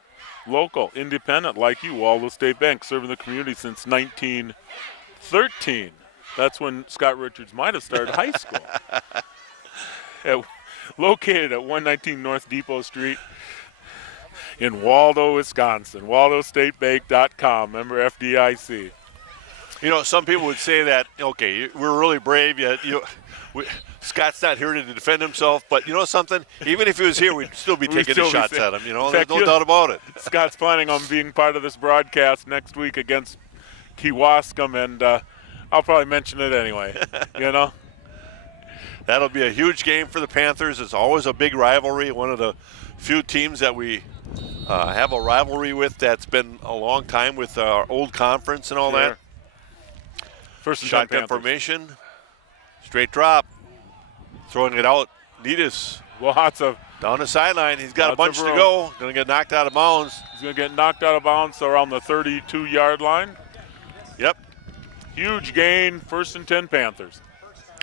Local, independent, like you, Waldo State Bank, serving the community since 1913. That's when Scott Richards might have started high school. Located at 119 North Depot Street in Waldo, Wisconsin. WaldoStateBank.com, member FDIC. Some people would say that, okay, we're really brave. Scott's not here to defend himself, but you know something? Even if he was here, we'd still be taking the shots at him. There's no doubt about it. Scott's planning on being part of this broadcast next week against Kewaskum, and I'll probably mention it anyway. That'll be a huge game for the Panthers. It's always a big rivalry. One of the few teams that we have a rivalry with that's been a long time with our old conference and all that. First and shotgun formation, straight drop, throwing it out. Needus down the sideline. He's got a bunch to go. Going to get knocked out of bounds. He's going to get knocked out of bounds around the 32-yard line. Yep. Huge gain. 1st and 10 Panthers.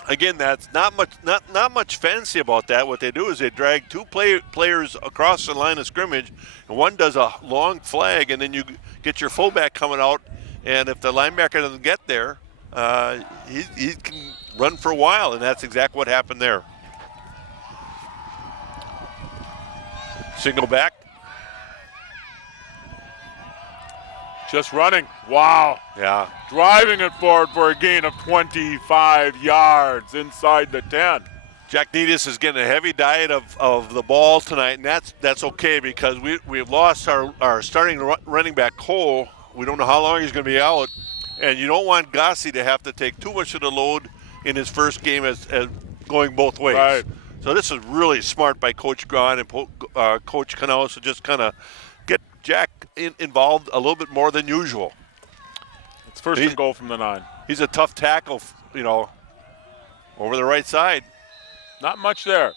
Again, that's not much fancy about that. What they do is they drag two players across the line of scrimmage, and one does a long flag, and then you get your fullback coming out, and if the linebacker doesn't get there, he can run for a while, and that's exactly what happened there. Single back. Just running. Wow. Yeah. Driving it forward for a gain of 25 yards inside the 10. Jack Needus is getting a heavy diet of the ball tonight, and that's okay because we've lost our starting running back, Cole. We don't know how long he's going to be out, and you don't want Gossi to have to take too much of the load in his first game as going both ways. Right. So this is really smart by Coach Grahn and Coach Canosa to just kind of get Jack involved a little bit more than usual. It's 1st and goal from the 9. He's a tough tackle, over the right side. Not much there.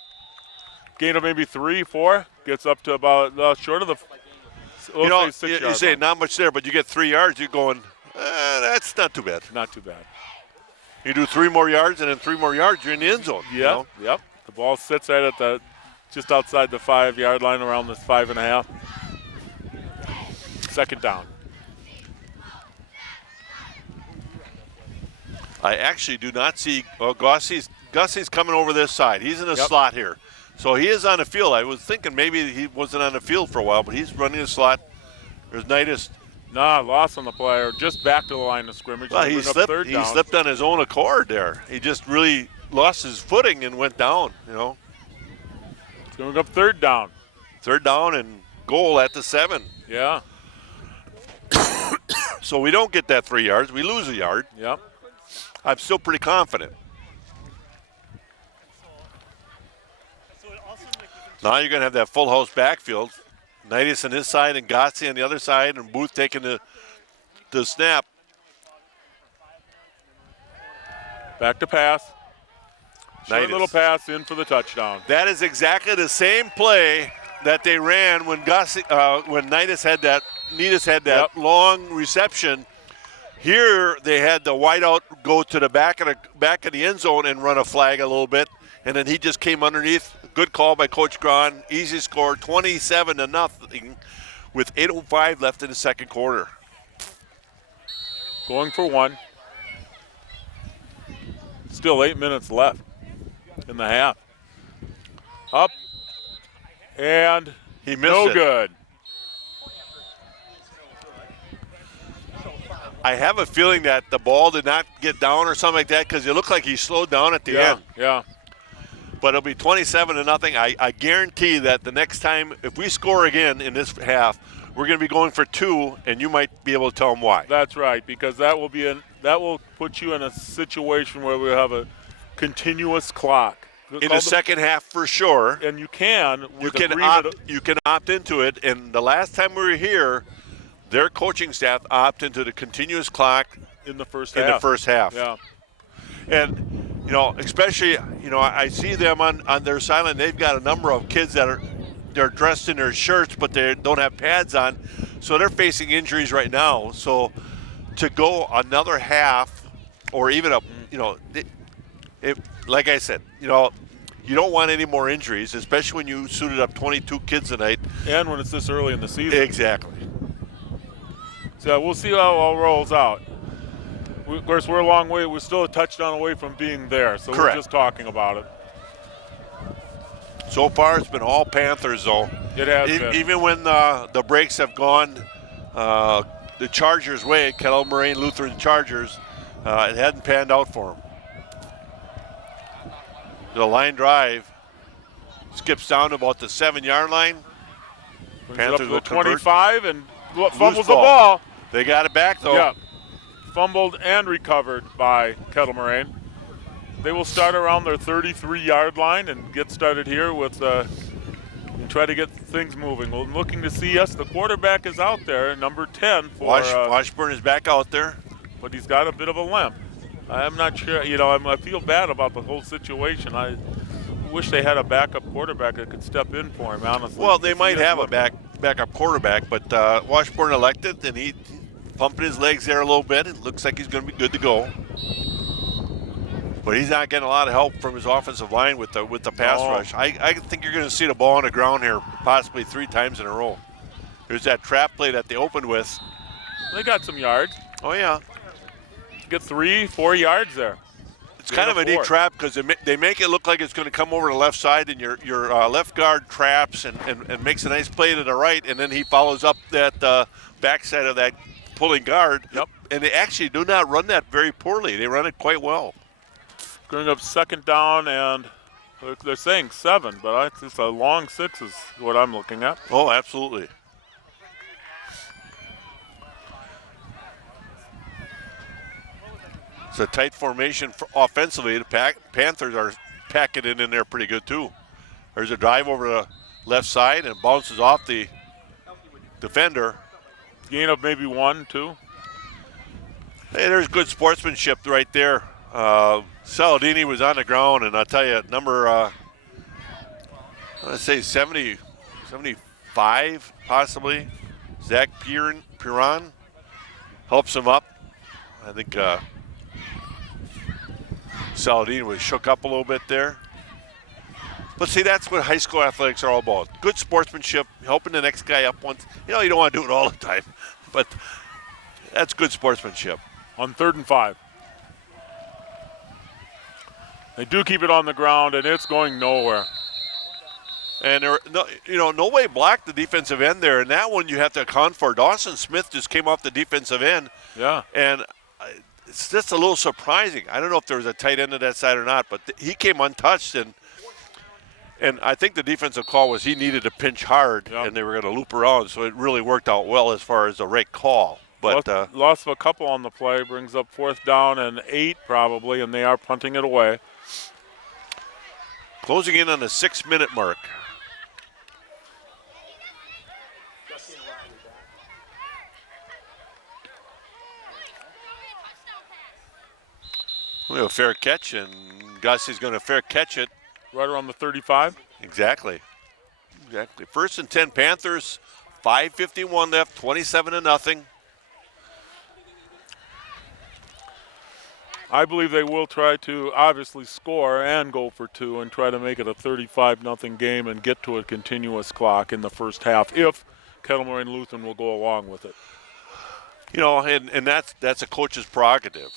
Gain of maybe 3, 4. Gets up to about short of the. You say not much there, but you get 3 yards. You're going, that's not too bad. Not too bad. You do 3 more yards, and then 3 more yards, you're in the end zone. Yep. The ball sits right at just outside the 5-yard line, around this 5.5. 2nd down. I actually do not see Gossi's coming over this side. He's in a slot here. So he is on the field. I was thinking maybe he wasn't on the field for a while, but he's running the slot. There's Neidus. Loss on the play, or just back to the line of scrimmage. Well, he slipped on his own accord there. He just really lost his footing and went down, It's going up 3rd down. 3rd down and goal at the 7. Yeah. So we don't get that 3 yards. We lose a yard. Yep. I'm still pretty confident. Now you're going to have that full house backfield. Neidus on his side and Gotzi on the other side, and Booth taking the snap. Back to pass. Short Neidus. little pass in for the touchdown. That is exactly the same play that they ran when Neidus had that long reception. Here they had the wideout go to the back of the end zone and run a flag a little bit, and then he just came underneath. Good call by Coach Grahn. Easy score, 27-0, with 8:05 left in the second quarter. still 8 minutes left in the half. Up and He missed no it. good. I have a feeling that the ball did not get down or something like that because it looked like he slowed down at the end. Yeah. But it'll be 27-0. I guarantee that the next time, if we score again in this half, we're going to be going for 2, and you might be able to tell them why. That's right, because that will put you in a situation where we have a continuous clock. In the second half, for sure. And you can. You can opt into it. And the last time we were here, their coaching staff opted into the continuous clock in the first half. Yeah. And, especially, I see them on their sideline. They've got a number of kids that they're dressed in their shirts, but they don't have pads on. So they're facing injuries right now. So to go another half or even like I said, you don't want any more injuries, especially when you suited up 22 kids tonight. And when it's this early in the season. Exactly. So we'll see how it all rolls out. Of course, we're a long way. We're still a touchdown away from being there. So Correct. We're just talking about it. So far, it's been all Panthers, though. It has been. Even when the breaks have gone the Chargers' way, Kettle Moraine Lutheran Chargers, it hadn't panned out for them. The line drive skips down to about the 7-yard line. Panthers up to the 25 and fumbles the ball. ball. They got it back, though. Yeah. Fumbled and recovered by Kettle Moraine. They will start around their 33-yard line and get started here with and try to get things moving. We're looking to see, yes, the quarterback is out there, number 10. Washburn is back out there. But he's got a bit of a limp. I'm not sure, I feel bad about the whole situation. I wish they had a backup quarterback that could step in for him, honestly. Well, they might have a backup quarterback, but Washburn elected, and he pumping his legs there a little bit. It looks like he's going to be good to go. But he's not getting a lot of help from his offensive line with the pass rush. I think you're going to see the ball on the ground here possibly 3 times in a row. There's that trap play that they opened with. They got some yards. Oh, yeah. Get 3-4 yards there. It's kind of a neat trap because they make it look like it's going to come over the left side, and your left guard traps and makes a nice play to the right, and then he follows up that backside of that pulling guard. Yep. And they actually do not run that very poorly. They run it quite well. Going up second down, and they're saying 7, but it's a long 6 is what I'm looking at. Oh, absolutely. It's a tight formation offensively. The Panthers are packing it in there pretty good, too. There's a drive over the left side and bounces off the defender. Gain of maybe 1, 2. Hey, there's good sportsmanship right there. Saladini was on the ground, and I'll tell you, number, let's say 70, 75 possibly, Zach Piran helps him up. I think Saladini was shook up a little bit there. But see, that's what high school athletics are all about. Good sportsmanship, helping the next guy up once. You don't want to do it all the time, but that's good sportsmanship. On 3rd and 5. They do keep it on the ground, and it's going nowhere. And nobody blocked the defensive end there. And that one you have to account for. Dawson Smith just came off the defensive end. Yeah. And it's just a little surprising. I don't know if there was a tight end to that side or not, but he came untouched. And I think the defensive call was he needed to pinch hard, and they were going to loop around. So it really worked out well as far as the right call. But loss of a couple on the play brings up 4th down and 8 probably, and they are punting it away. Closing in on the 6-minute mark. We have a fair catch, and Gussie's going to fair catch it. Right around the 35? Exactly. 1st and 10 Panthers, 5:51 left, 27-0. I believe they will try to obviously score and go for 2 and try to make it a 35-0 game and get to a continuous clock in the first half if Kettle Moraine Lutheran will go along with it. And that's a coach's prerogative.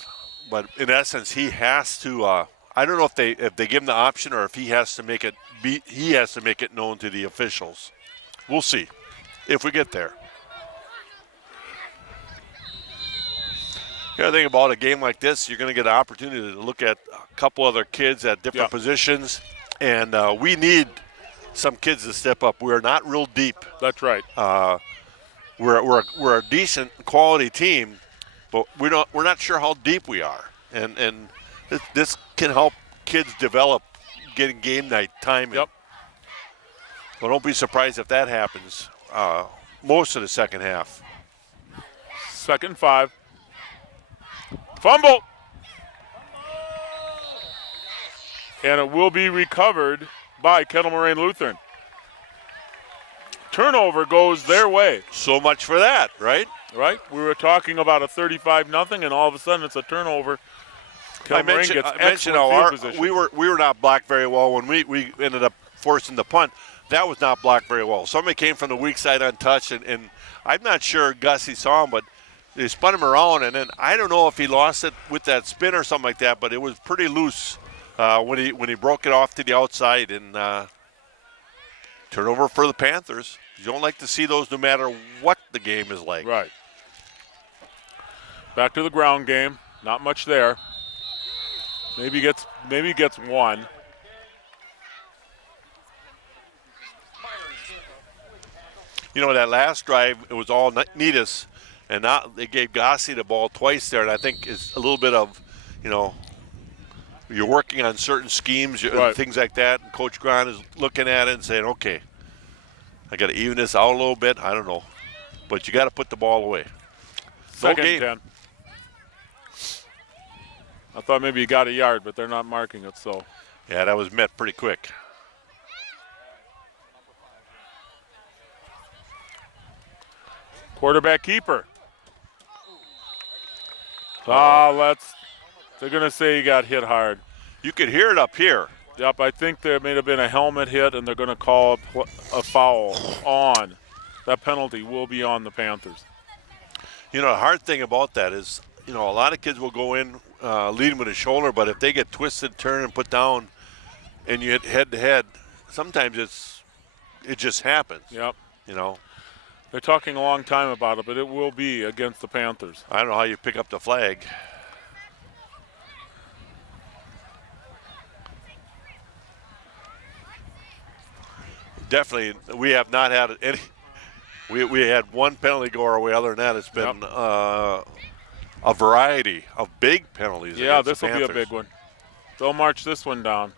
But in essence, he has to I don't know if they give him the option or if he has to make it known to the officials. We'll see if we get there. The other thing about a game like this, you're going to get an opportunity to look at a couple other kids at different positions, and we need some kids to step up. We're not real deep. That's right. We're a decent quality team, but we're not sure how deep we are, and this can help kids develop getting game night time. Yep. So don't be surprised if that happens most of the second half. 2nd and 5. Fumble. And it will be recovered by Kettle Moraine Lutheran. Turnover goes their way. So much for that, right? Right? We were talking about a 35-0, and all of a sudden it's a turnover. Kettle Moraine gets excellent field position. we were not blocked very well when we ended up forcing the punt. That was not blocked very well. Somebody came from the weak side untouched, and I'm not sure Gussie saw him, but they spun him around, and then I don't know if he lost it with that spin or something like that, but it was pretty loose when he broke it off to the outside, and turnover for the Panthers. You don't like to see those no matter what the game is like. Right. Back to the ground game. Not much there. Maybe gets one. You know, that last drive, it was all Neatus, and now they gave Gossi the ball twice there, and I think it's a little bit of, you know, you're working on certain schemes, right, things like that, and Coach Grant is looking at it and saying, okay, I got to even this out a little bit. I don't know. But you got to put the ball away. 2nd and 10. I thought maybe you got a yard, but they're not marking it, so. Yeah, that was met pretty quick. Quarterback keeper. They're going to say he got hit hard. You could hear it up here. Yep, I think there may have been a helmet hit, and they're going to call a foul on. That penalty will be on the Panthers. You know, the hard thing about that is, you know, a lot of kids will go in leading with a shoulder, but if they get twisted, turned, and put down, and you hit head-to-head, sometimes it just happens. Yep. You know. They're talking a long time about it, but it will be against the Panthers. I don't know how you pick up the flag. Definitely, we have not had any. We had one penalty go our way. Other than that, it's been a variety of big penalties. Yeah, this will be a big one. They'll march this one down.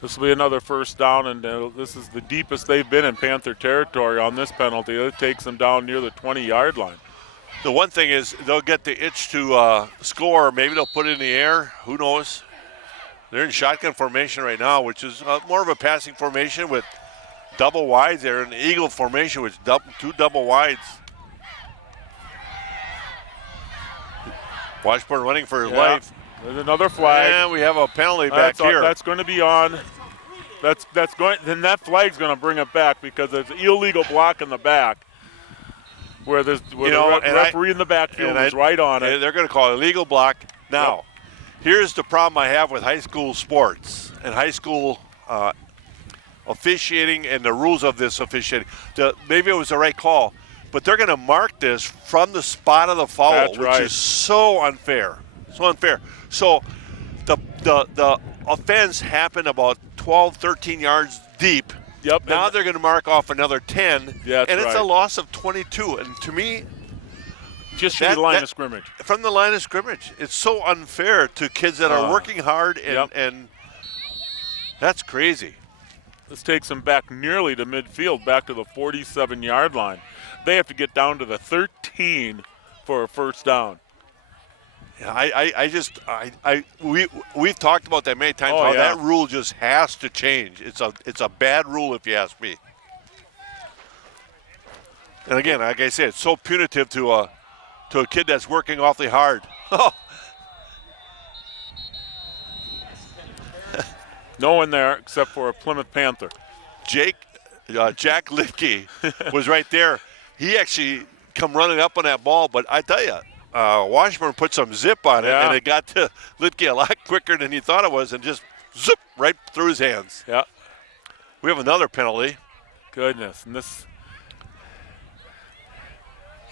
This will be another first down, and this is the deepest they've been in Panther territory on this penalty. It takes them down near the 20-yard line. The one thing is they'll get the itch to score. Maybe they'll put it in the air. Who knows? They're in shotgun formation right now, which is more of a passing formation with double wides. They're in eagle formation with two double wides. Washburn running for his life. There's another flag. And we have a penalty back here. That's going to be on. Then that flag's going to bring it back because there's an illegal block in the back where the referee in the backfield is right on it. They're going to call it illegal block. Now, here's the problem I have with high school sports and high school officiating and the rules of this officiating. Maybe it was the right call, but they're going to mark this from the spot of the foul, which is so unfair. So unfair. So the offense happened about 12, 13 yards deep. Yep. Now they're going to mark off another 10, it's a loss of 22. And to me, just from the line of scrimmage. From the line of scrimmage. It's so unfair to kids that are working hard, and that's crazy. This takes them back nearly to midfield, back to the 47-yard line. They have to get down to the 13 for a first down. Yeah, we've talked about that many times. That rule just has to change. It's a bad rule if you ask me. And again, like I said, it's so punitive to a kid that's working awfully hard. No one there except for a Plymouth Panther. Jack Lidke was right there. He actually come running up on that ball, but I tell you, Washburn put some zip on it, Yeah. and it got to Litke a lot quicker than he thought it was, and just zip right through his hands. Yeah. We have another penalty. Goodness, and this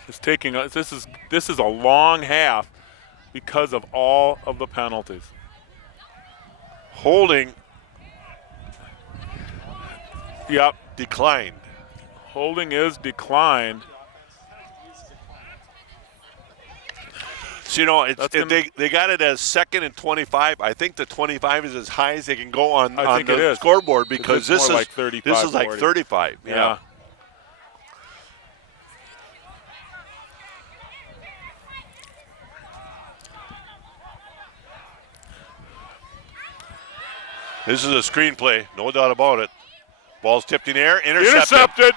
is taking. This is a long half because of all of the penalties. Holding Yep. declined. Holding is declined. So, you know, That's gonna- they got it as 2nd and 25. I think the 25 is as high as they can go on think it the is. scoreboard because It's this more is like 35, this is like 40. 35. Yeah. This is a screenplay, no doubt about it. Ball's tipped in the air, Intercepted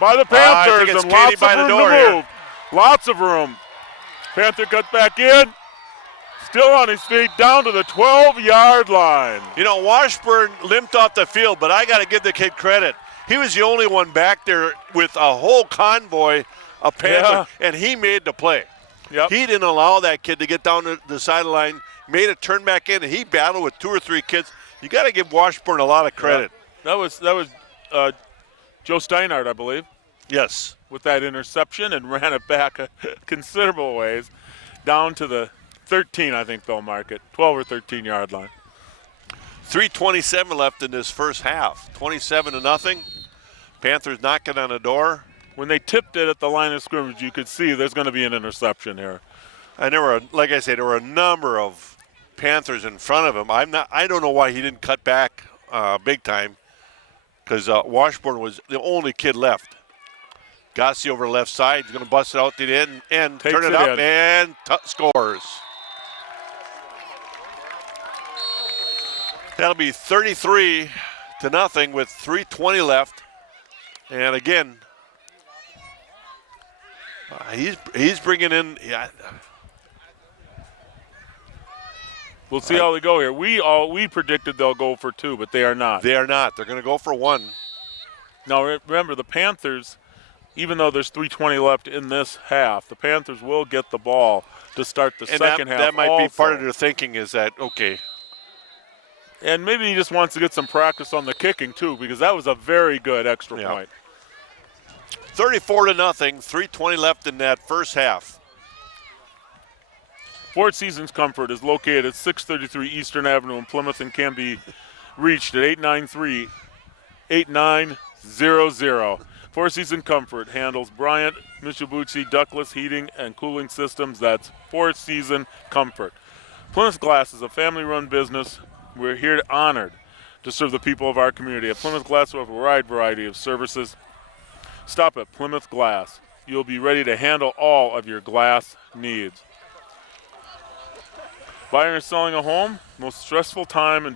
by the I Panthers, think it's and Katie lots by of the room door to here. move. Lots of room. Panther cuts back in. Still on his feet, down to the 12-yard line. You know, Washburn limped off the field, but I got to give the kid credit. He was the only one back there with a whole convoy of Panthers, and he made the play. Yep. He didn't allow that kid to get down to the sideline, made a turn back in, and he battled with 2 or 3 kids. You got to give Washburn a lot of credit. That was Joe Steinhardt, I believe, Yes. with that interception and ran it back a considerable ways down to the 13, I think they'll mark it, 12 or 13-yard line. 3:27 left in this first half. 27-0. Panthers knocking on the door. When they tipped it at the line of scrimmage, you could see there's going to be an interception here. And there were, like I said, there were a number of Panthers in front of him. I don't know why he didn't cut back big time, because Washburn was the only kid left. Gossi over the left side. He's going to bust it out to the end, Takes turn it it up, in. and scores. That'll be 33-0 with 3:20 left. And again, he's bringing in. Yeah, We'll see how they go here. We predicted they'll go for 2, but they are not. they are not. They're going to go for 1. Now remember, the Panthers, even though there's 3:20 left in this half, the Panthers will get the ball to start the And second half. that might also. be part of their thinking is that, okay, And maybe he just wants to get some practice on the kicking too, because that was a very good extra Yeah. point. 34-0, 3:20 left in that first half. Four Seasons Comfort is located at 633 Eastern Avenue in Plymouth and can be reached at 893-8900. Four Seasons Comfort handles Bryant, Mitsubishi, ductless heating and cooling systems. That's Four Seasons Comfort. Plymouth Glass is a family-run business. We're here honored to serve the people of our community. At Plymouth Glass, we have a wide variety of services. Stop at Plymouth Glass. You'll be ready to handle all of your glass needs. Buying or selling a home, most stressful time and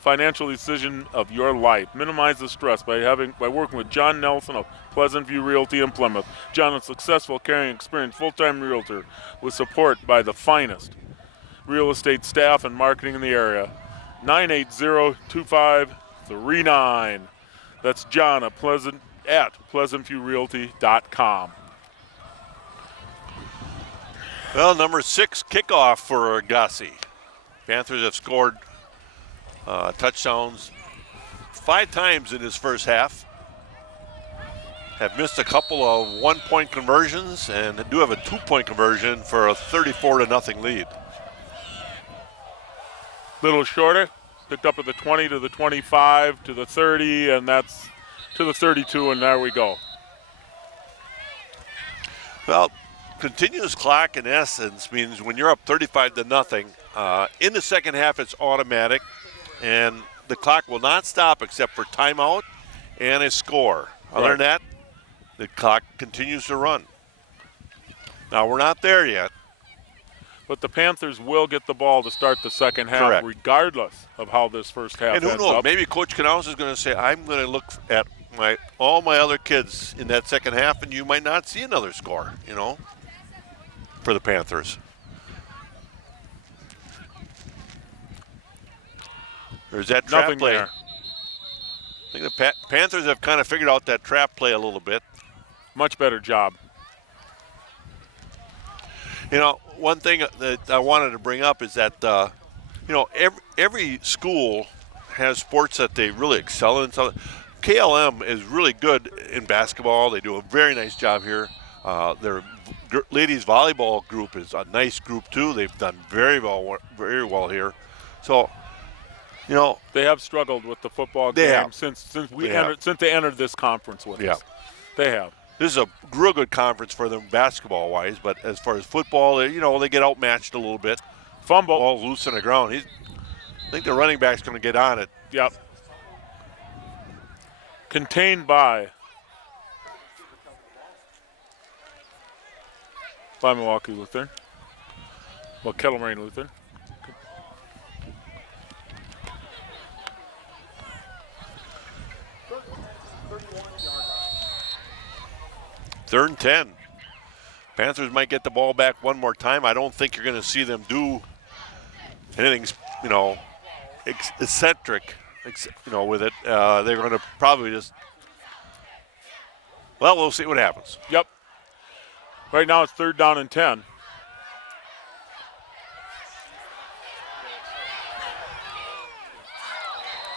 financial decision of your life. Minimize the stress by working with John Nelson of Pleasant View Realty in Plymouth. John is a successful, caring, experienced full-time realtor with support by the finest real estate staff and marketing in the area. 980-2539. That's John at pleasantviewrealty.com. Well, number 6 kickoff for Gossi. Panthers have scored touchdowns 5 times in this first half. Have missed a couple of 1-point conversions and do have a 2-point conversion for a 34-0 lead. Little shorter, picked up at the 20 to the 25 to the 30, and that's to the 32, and there we go. Well, continuous clock in essence means when you're up 35-0, in the second half it's automatic, and the clock will not stop except for timeout and a score. Other than that, the clock continues to run. Now, we're not there yet. But the Panthers will get the ball to start the second half, Correct. regardless of how this first half And who ends knows, up. maybe Coach Knaus is going to say, I'm going to look at all my other kids in that second half, and you might not see another score, for the Panthers. There's that trap Nothing play. there. I think the Panthers have kind of figured out that trap play a little bit. Much better job. You know, one thing that I wanted to bring up is that, you know, every school has sports that they really excel in. So KLM is really good in basketball. They do a very nice job here. Their ladies volleyball group is a nice group too. They've done very well here. So, you know, They have struggled with the football They game have. since They they entered this conference with us. They have. this is a real good conference for them basketball-wise, but as far as football, you know, they get outmatched a little bit. Fumble. Ball's loose on the ground. I think the running back's going to get on it. Yep. Contained by Milwaukee Lutheran. Well, Kettle Moraine Lutheran. Third and 10. Panthers might get the ball back one more time. I don't think you're going to see them do anything, you know, eccentric, you know, with it. They're going to probably just, well, we'll see what happens. Yep. Right now it's 3rd down and 10.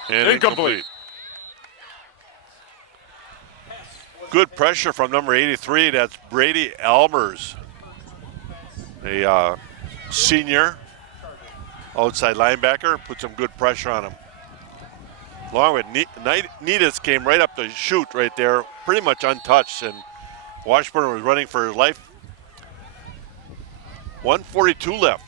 And Incomplete. Good pressure from number 83. That's Brady Elmers, a senior outside linebacker. Put some good pressure on him. Along with Needis came right up the chute right there, pretty much untouched, and Washburn was running for his life. 1:42 left.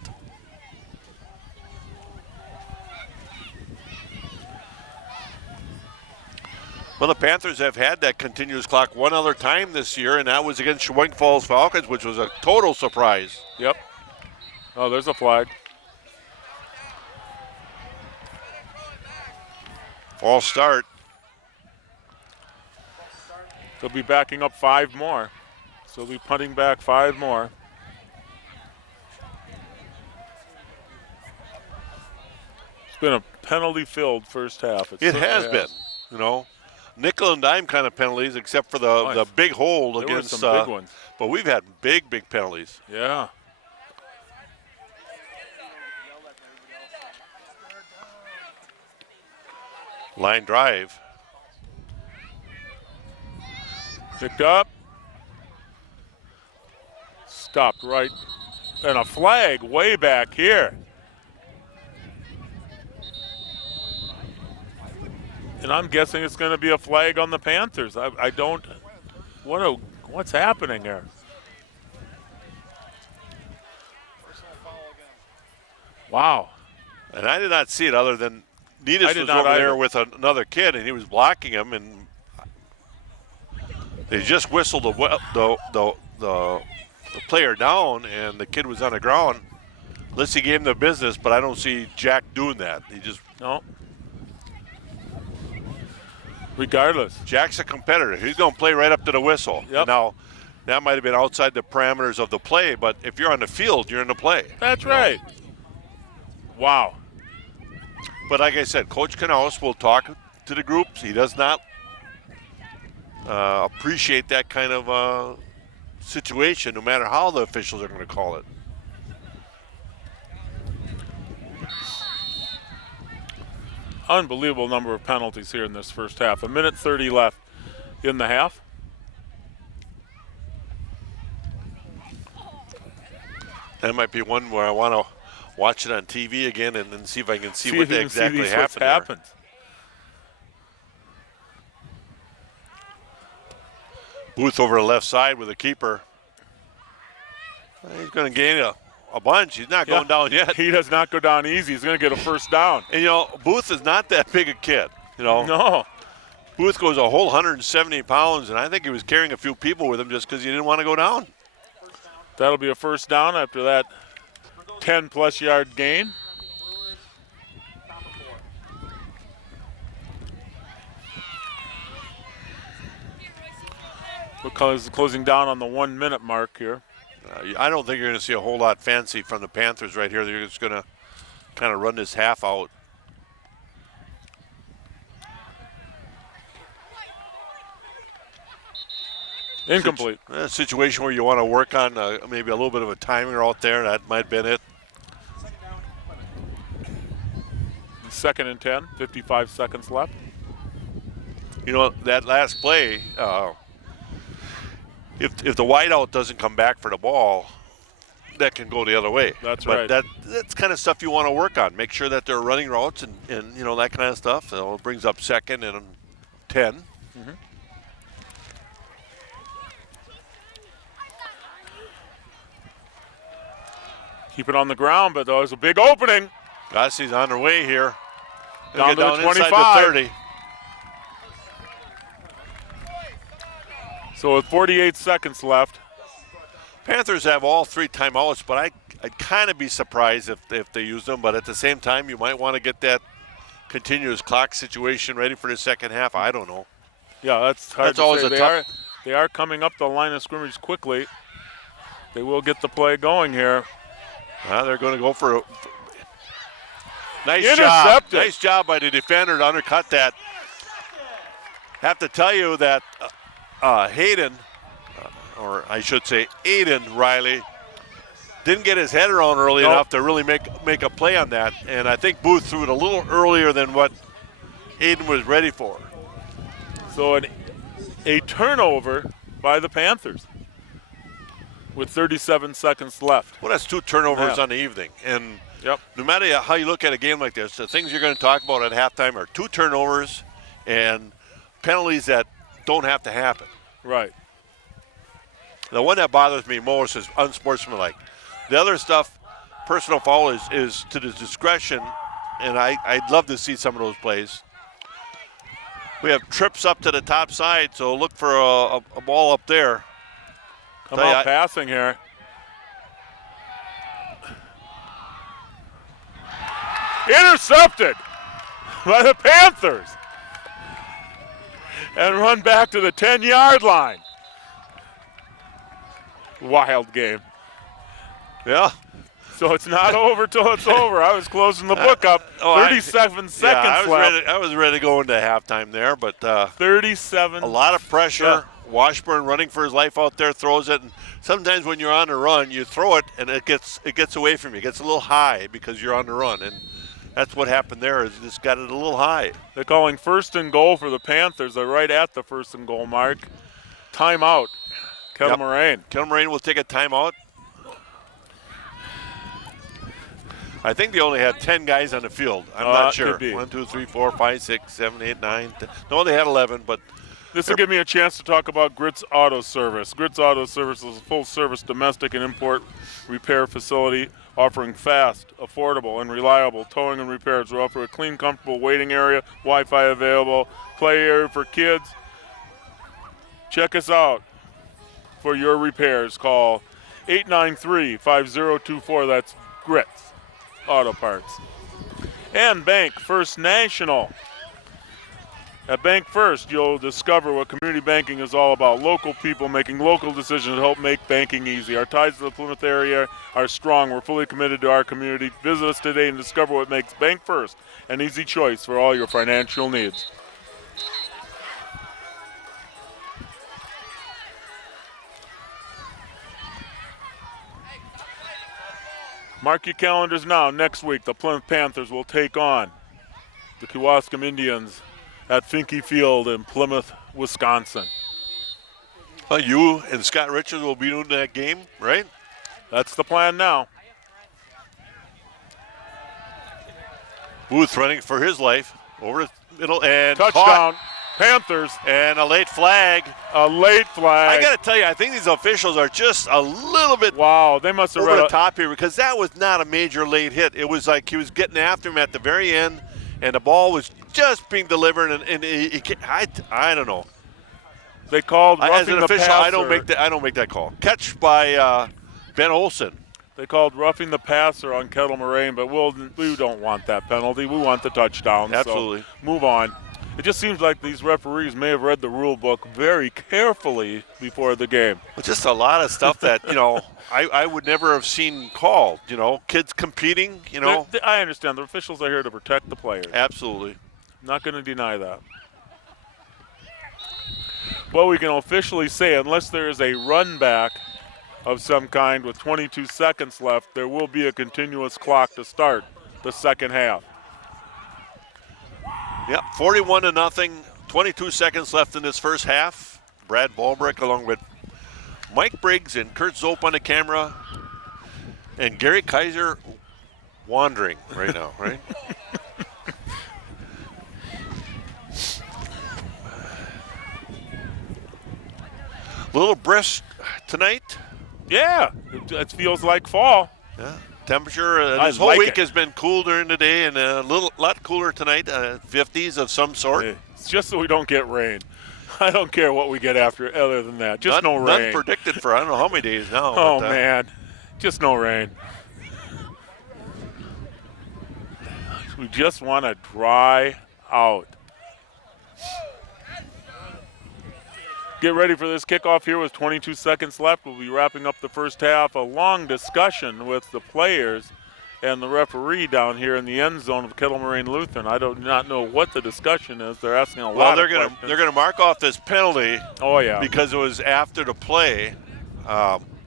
Well, the Panthers have had that continuous clock one other time this year, and that was against Sheboygan Falls Falcons, which was a total surprise. Yep. Oh, there's a flag. False start. They'll be backing up 5 more. So they'll be punting back 5 more. It's been a penalty-filled first half. It has been, you know. Nickel and dime kind of penalties, except for the big hold There against. were some big ones. But we've had big penalties. Yeah. Line drive. Picked up. Stopped right. And a flag way back here. And I'm guessing it's going to be a flag on the Panthers. I don't. What's happening here? Wow. And I did not see it other than Needis I did was not over either. there with another kid, and he was blocking him, and they just whistled the player down, and the kid was on the ground. Lissy gave him the business, but I don't see Jack doing that. He just No. Regardless. Jack's a competitor. He's going to play right up to the whistle. Yep. Now, that might have been outside the parameters of the play, but if you're on the field, you're in the play. That's right. Wow. But like I said, Coach Canales will talk to the groups. He does not appreciate that kind of situation, no matter how the officials are going to call it. Unbelievable number of penalties here in this first half. 1:30 left in the half. That might be one where I want to watch it on TV again and then see if I can see what if you can see exactly what's happened. Booth over the left side with a keeper. He's going to gain a bunch. He's not going down yet. He does not go down easy. He's going to get a first down. And, you know, Booth is not that big a kid, you know. No. Booth goes a whole 170 pounds, and I think he was carrying a few people with him just because he didn't want to go down. That'll be a first down after that 10-plus yard gain. We're closing down on the 1 minute mark here. I don't think you're going to see a whole lot fancy from the Panthers right here. They're just going to kind of run this half out. Incomplete. A situation where you want to work on maybe a little bit of a timer out there. That might have been it. 2nd and 10, 55 seconds left. You know, that last play, if the wideout doesn't come back for the ball, that can go the other way. That's but right. That's kind of stuff you want to work on. Make sure that they're running routes and you know, that kind of stuff. So it brings up 2nd and 10. Mm-hmm. Keep it on the ground, but there's a big opening. Gossie's on their way here. Down They'll to get the inside 25. the 30. So with 48 seconds left. Panthers have all 3 timeouts, but I'd kind of be surprised if they use them. But at the same time, you might want to get that continuous clock situation ready for the second half. I don't know. Yeah, that's hard That's to always say. a tough. They are coming up the line of scrimmage quickly. They will get the play going here. They're going to go for a nice job. Intercepted. Nice job by the defender to undercut that. Have to tell you that Hayden, or I should say Aiden Riley, didn't get his head around early enough to really make a play on that. And I think Booth threw it a little earlier than what Aiden was ready for. So a turnover by the Panthers with 37 seconds left. Well, that's 2 turnovers Yeah. on the evening. And Yep. no matter how you look at a game like this, the things you're going to talk about at halftime are 2 turnovers and penalties that don't have to happen. Right. The one that bothers me most is unsportsmanlike. The other stuff, personal foul, is to the discretion, and I'd love to see some of those plays. We have trips up to the top side, so look for a ball up there. Come out passing here. Intercepted by the Panthers. And run back to the 10-yard line. Wild game. Yeah. So it's not over till it's over. I was closing the book up. 37 seconds left. I was ready to go into halftime there, but 37. a lot of pressure. Yeah. Washburn running for his life out there, throws it, and sometimes when you're on the run, you throw it and it gets away from you. It gets a little high because you're on the run, and that's what happened there. Is just got it a little high. They're calling 1st and goal for the Panthers. They're right at the 1st and goal mark. Timeout. Kettle Moraine. Kettle Moraine will take a timeout. I think they only had 10 guys on the field. I'm not sure. Could be. 1, 2, 3, 4, 5, 6, 7, 8, 9, 10. No, they had 11, but This will give me a chance to talk about Grits Auto Service. Grits Auto Service is a full-service domestic and import repair facility offering fast, affordable, and reliable towing and repairs. We offer a clean, comfortable waiting area, Wi-Fi available, play area for kids. Check us out for your repairs. Call 893-5024. That's Grits Auto Parts. And Bank First National. At Bank First, you'll discover what community banking is all about. Local people making local decisions to help make banking easy. Our ties to the Plymouth area are strong. We're fully committed to our community. Visit us today and discover what makes Bank First an easy choice for all your financial needs. Mark your calendars now. Next week, the Plymouth Panthers will take on the Kewaskum Indians at Finke Field in Plymouth, Wisconsin. you and Scott Richards will be doing that game, right? That's the plan now. Booth running for his life over the middle and Touchdown, caught. Panthers. And a late flag. A late flag. I got to tell you, I think these officials are just a little bit Wow, they must have over the read top here because that was not a major late hit. It was like he was getting after him at the very end, and the ball was just being delivered, and I don't know. They called As roughing an the official, passer. I don't make that call. Catch by Ben Olson. They called roughing the passer on Kettle Moraine, but we don't want that penalty. We want the touchdown. Absolutely. So move on. It just seems like these referees may have read the rule book very carefully before the game. Just a lot of stuff that, I would never have seen called. Kids competing, I understand. The officials are here to protect the players. Absolutely. Not going to deny that. Well, we can officially say, unless there is a run back of some kind with 22 seconds left, there will be a continuous clock to start the second half. Yep, 41-0, 22 seconds left in this first half. Brad Volbrick along with Mike Briggs and Kurt Zope on the camera, and Gary Kaiser wandering right now, right? Little brisk tonight. Yeah, it feels like fall. Yeah. Temperature this whole like week it. has been cool during the day and a lot cooler tonight, 50s of some sort. It's just so we don't get rain. I don't care what we get after other than that. Just no rain. None predicted for I don't know how many days now. Oh, but, man. Just no rain. We just want to dry out. Get ready for this kickoff here with 22 seconds left. We'll be wrapping up the first half. A long discussion with the players and the referee down here in the end zone of Kettle Moraine Lutheran. I do not know what the discussion is. They're asking a lot of questions. They're gonna mark off this penalty. Oh, yeah. Because it was after the play.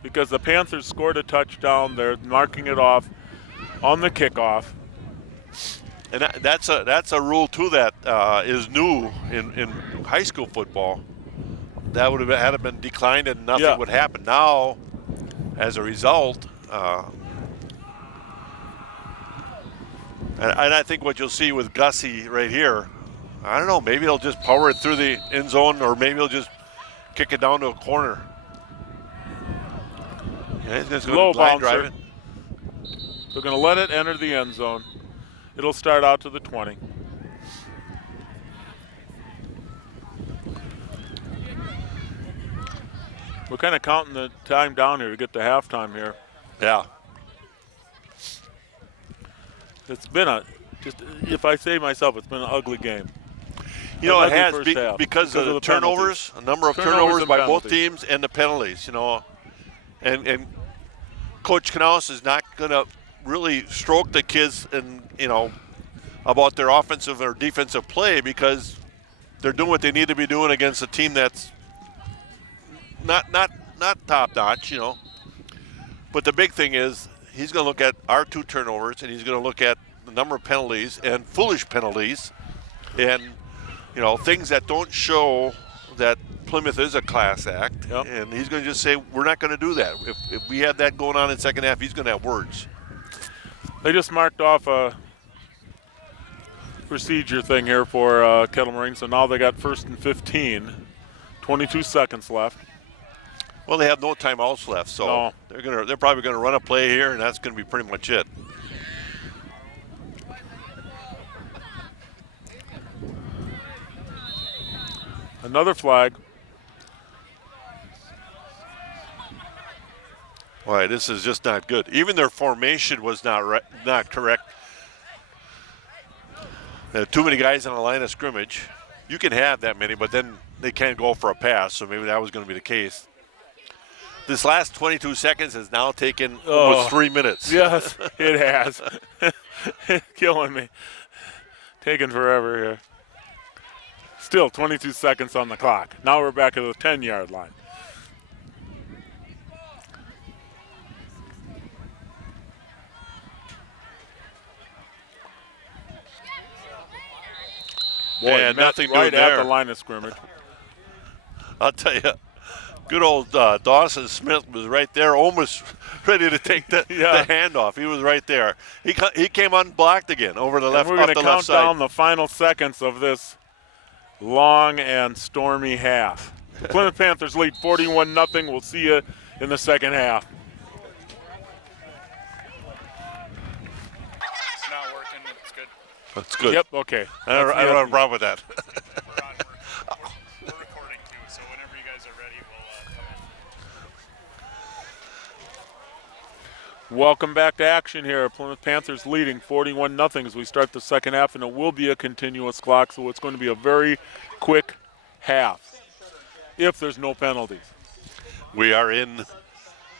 Because the Panthers scored a touchdown. They're marking it off on the kickoff. And that's a rule too that is new in high school football. That would have had it been declined and nothing would happen. Now, as a result, and I think what you'll see with Gussie right here, I don't know, maybe he'll just power it through the end zone, or maybe he'll just kick it down to a corner. Yeah, he's just Low line drive bouncer. it. They're going to let it enter the end zone. It'll start out to the 20. We're kind of counting the time down here to get to halftime here. Yeah. It's been if I say myself, it's been an ugly game. You know, it Ugly has first half because of the turnovers, penalties. a number of Turnovers turnovers and by penalties. both teams, and the penalties. You know, and Coach Knaus is not going to really stroke the kids and about their offensive or defensive play, because they're doing what they need to be doing against a team that's not top notch. But the big thing is he's going to look at our 2 turnovers, and he's going to look at the number of penalties and foolish penalties, and things that don't show that Plymouth is a class act. Yep. And he's going to just say, we're not going to do that. If we have that going on in the second half, he's going to have words. They just marked off a procedure thing here for Kettle Moraine, so now they got 1st and 15, 22 seconds left. Well, they have no timeouts left, so No. they're probably going to run a play here, and that's going to be pretty much it. Another flag. Boy, this is just not good. Even their formation was not correct. There are too many guys on the line of scrimmage. You can have that many, but then they can't go for a pass, so maybe that was going to be the case. This last 22 seconds has now taken almost 3 minutes. Yes, it has. Killing me. Taking forever here. Still 22 seconds on the clock. Now we're back at the 10-yard line. Boy, And nothing right doing at there. the line of scrimmage. I'll tell you, good old Dawson Smith was right there, almost ready to take the handoff. He was right there. He came unblocked again over the left, And we're off the going to left count down side. the final seconds of this long and stormy half. Plymouth Panthers lead 41-0. We'll see you in the second half. It's not working. It's good. That's good. Yep, okay. I don't have a problem with that. We're recording too, so whenever you guys are ready, we'll come in. Welcome back to action here. Plymouth Panthers leading 41-0 as we start the second half, and it will be a continuous clock, so it's going to be a very quick half if there's no penalties. We are in.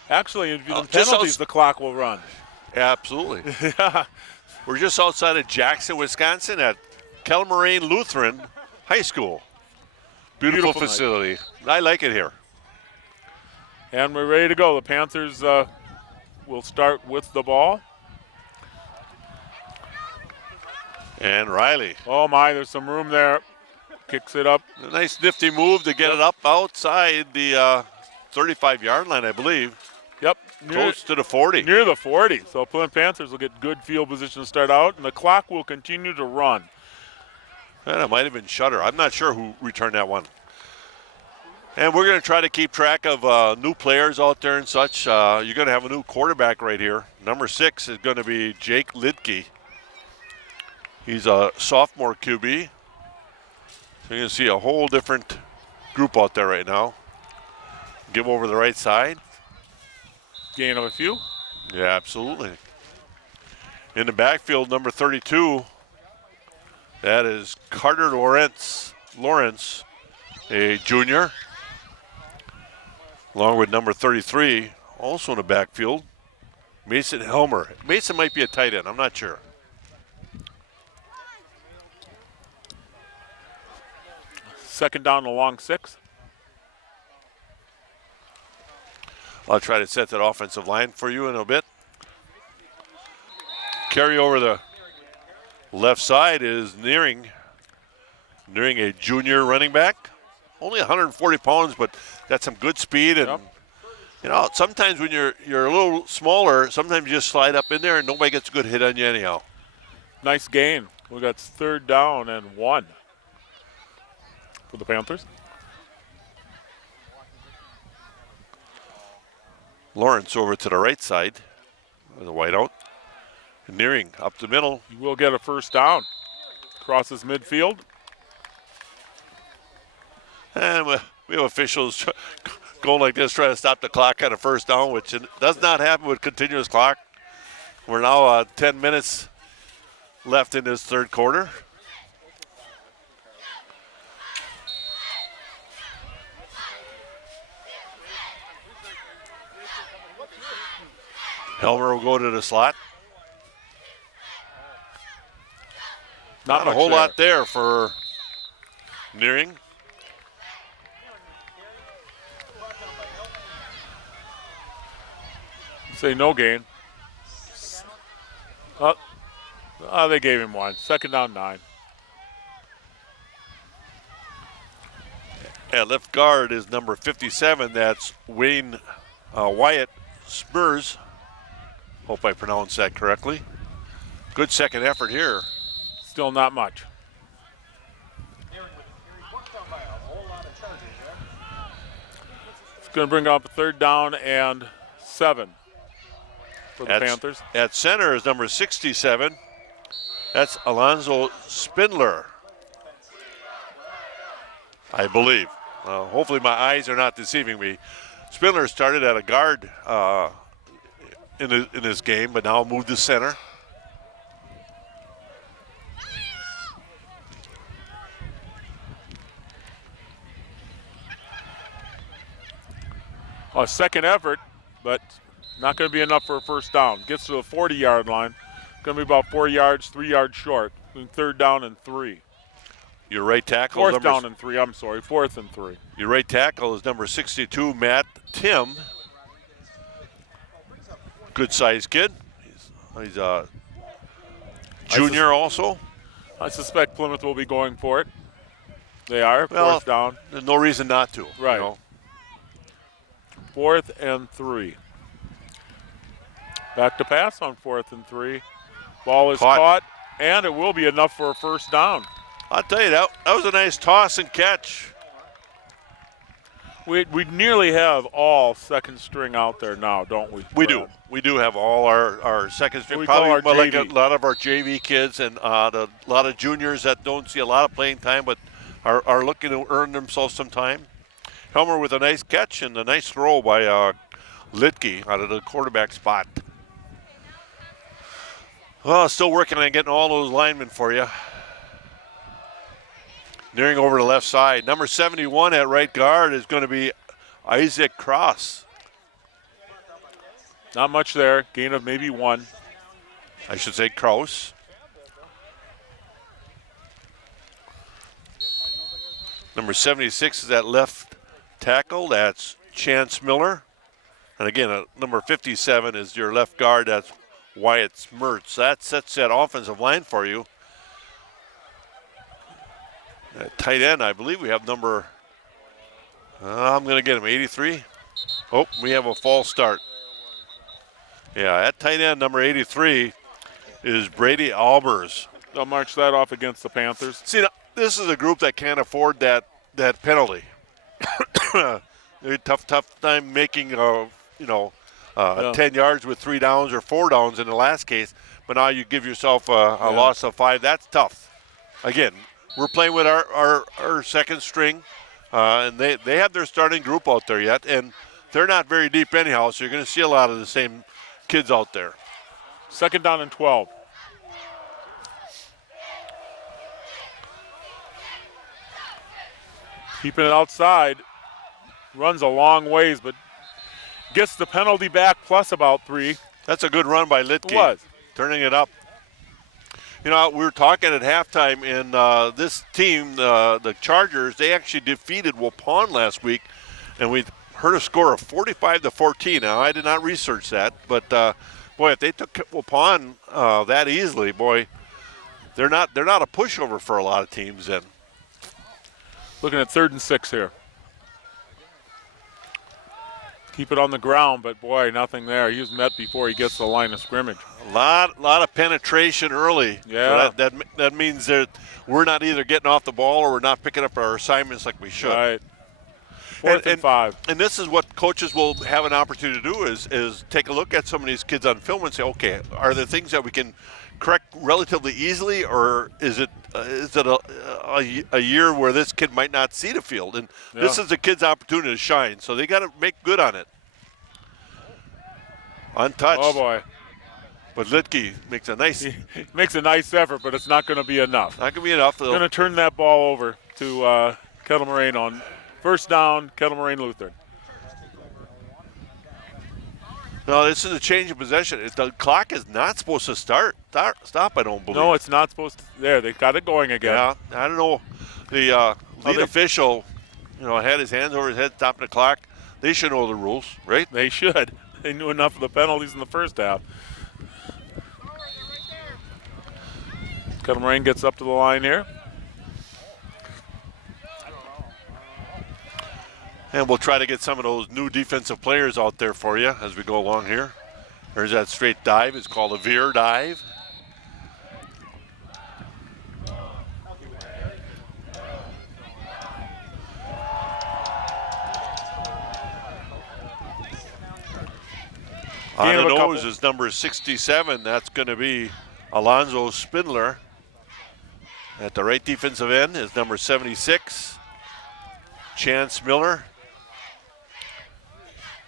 Actually, if you Oh, have just penalties, the clock will run. Absolutely. We're just outside of Jackson, Wisconsin at Kettle Moraine Lutheran High School. Beautiful night. facility. I like it here. And we're ready to go. The Panthers will start with the ball. And Riley. Oh my, there's some room there. Kicks it up. A nice nifty move to get it up outside the 35-yard line, I believe. Yep. Close to the 40. Near the 40. So Plymouth Panthers will get good field position to start out, and the clock will continue to run. And it might have been Shutter. I'm not sure who returned that one. And we're going to try to keep track of new players out there and such. You're going to have a new quarterback right here. Number 6 is going to be Jake Lidke. He's a sophomore QB. So you're going to see a whole different group out there right now. Give over the right side. Gain of a few. Yeah, absolutely. In the backfield, number 32, that is Carter Lawrence, a junior, along with number 33, also in the backfield, Mason Helmer. Mason might be a tight end, I'm not sure. Second down along 6. I'll try to set that offensive line for you in a bit. Carry over the left side is Nearing a junior running back. Only 140 pounds, but got some good speed. And, you know, sometimes when you're a little smaller, sometimes you just slide up in there and nobody gets a good hit on you anyhow. Nice gain. We got third down and 1 for the Panthers. Lawrence over to the right side with a wideout. Nearing up the middle. You will get a first down. Crosses midfield. And we have officials going like this, trying to stop the clock at a first down, which does not happen with continuous clock. We're now 10 minutes left in this third quarter. Helmer will go to the slot. Not a whole lot there for Nearing. Say no gain. They gave him 1. Second down 9. And left guard is number 57. That's Wayne Wyatt Spurs. Hope I pronounced that correctly. Good second effort here. Still not much. It's going to bring up a third down and 7 for the Panthers. At center is number 67. That's Alonzo Spindler, I believe. Hopefully my eyes are not deceiving me. Spindler started at a guard in this game, but now moved to center. A second effort, but not going to be enough for a first down. Gets to the 40-yard line. Going to be about 4 yards, 3 yards short. Third down and 3. Your right tackle. Fourth down and 3. I'm sorry, 4th and 3. Your right tackle is number 62, Matt Tim. Good sized kid. He's a junior also. I suspect Plymouth will be going for it. They are. Well, fourth down. There's no reason not to. Right. You know? 4th and 3. Back to pass on 4th and 3. Ball is caught, and it will be enough for a first down. I'll tell you, that was a nice toss and catch. We nearly have all second string out there now, don't we? We do. We do have all our second string. We probably call our like JV. a lot of our JV kids and a lot of juniors that don't see a lot of playing time but are looking to earn themselves some time. Helmer with a nice catch and a nice throw by Lidke out of the quarterback spot. Well, still working on getting all those linemen for you. Nearing over to the left side. Number 71 at right guard is going to be Isaac Cross. Not much there. Gain of maybe 1. I should say Kraus. Number 76 is that left tackle. That's Chance Miller. And again, number 57 is your left guard. That's Wyatt Smertz. That sets that offensive line for you. At tight end, I believe we have number, I'm going to get him, 83. Oh, we have a false start. Yeah, at tight end, number 83 is Brady Albers. They'll march that off against the Panthers. See, now, this is a group that can't afford that penalty. They're tough time making, 10 yards with 3 downs or 4 downs in the last case. But now you give yourself a loss of 5. That's tough. Again, we're playing with our second string, and they have their starting group out there yet, and they're not very deep anyhow, so you're going to see a lot of the same kids out there. 2nd down and 12. Keeping it outside, runs a long ways, but gets the penalty back plus about 3. That's a good run by Litke. It was. Turning it up. We were talking at halftime, and this team, the Chargers, they actually defeated Waupun last week, and we heard a score of 45-14. Now, I did not research that, but boy, if they took Waupun that easily, boy, they're not a pushover for a lot of teams. Then Looking at 3rd and 6 here. Keep it on the ground, but boy, nothing there. He was met before he gets to the line of scrimmage. a lot of penetration early. Yeah. So that means that we're not either getting off the ball or we're not picking up our assignments like we should. Right. 4th and 5. And this is what coaches will have an opportunity to do is take a look at some of these kids on film and say, okay, are there things that we can correct relatively easily, or is it a year where this kid might not see the field? And this is the kid's opportunity to shine, so they got to make good on it. Untouched. Oh, boy. But Litke makes a nice. He makes a nice effort, but it's not going to be enough. Not going to be enough. Going to turn that ball over to Kettle Moraine on 1st down, Kettle Moraine Lutheran. No, this is a change of possession. The clock is not supposed to stop, I don't believe. No, it's not supposed to. There, they got it going again. Yeah, I don't know. The lead official, had his hands over his head stopping the clock. They should know the rules, right? They should. They knew enough of the penalties in the first half. Kettle Moraine gets up to the line here. And we'll try to get some of those new defensive players out there for you as we go along here. There's that straight dive. It's called a veer dive. On the nose is number 67. That's going to be Alonzo Spindler. At the right defensive end is number 76, Chance Miller.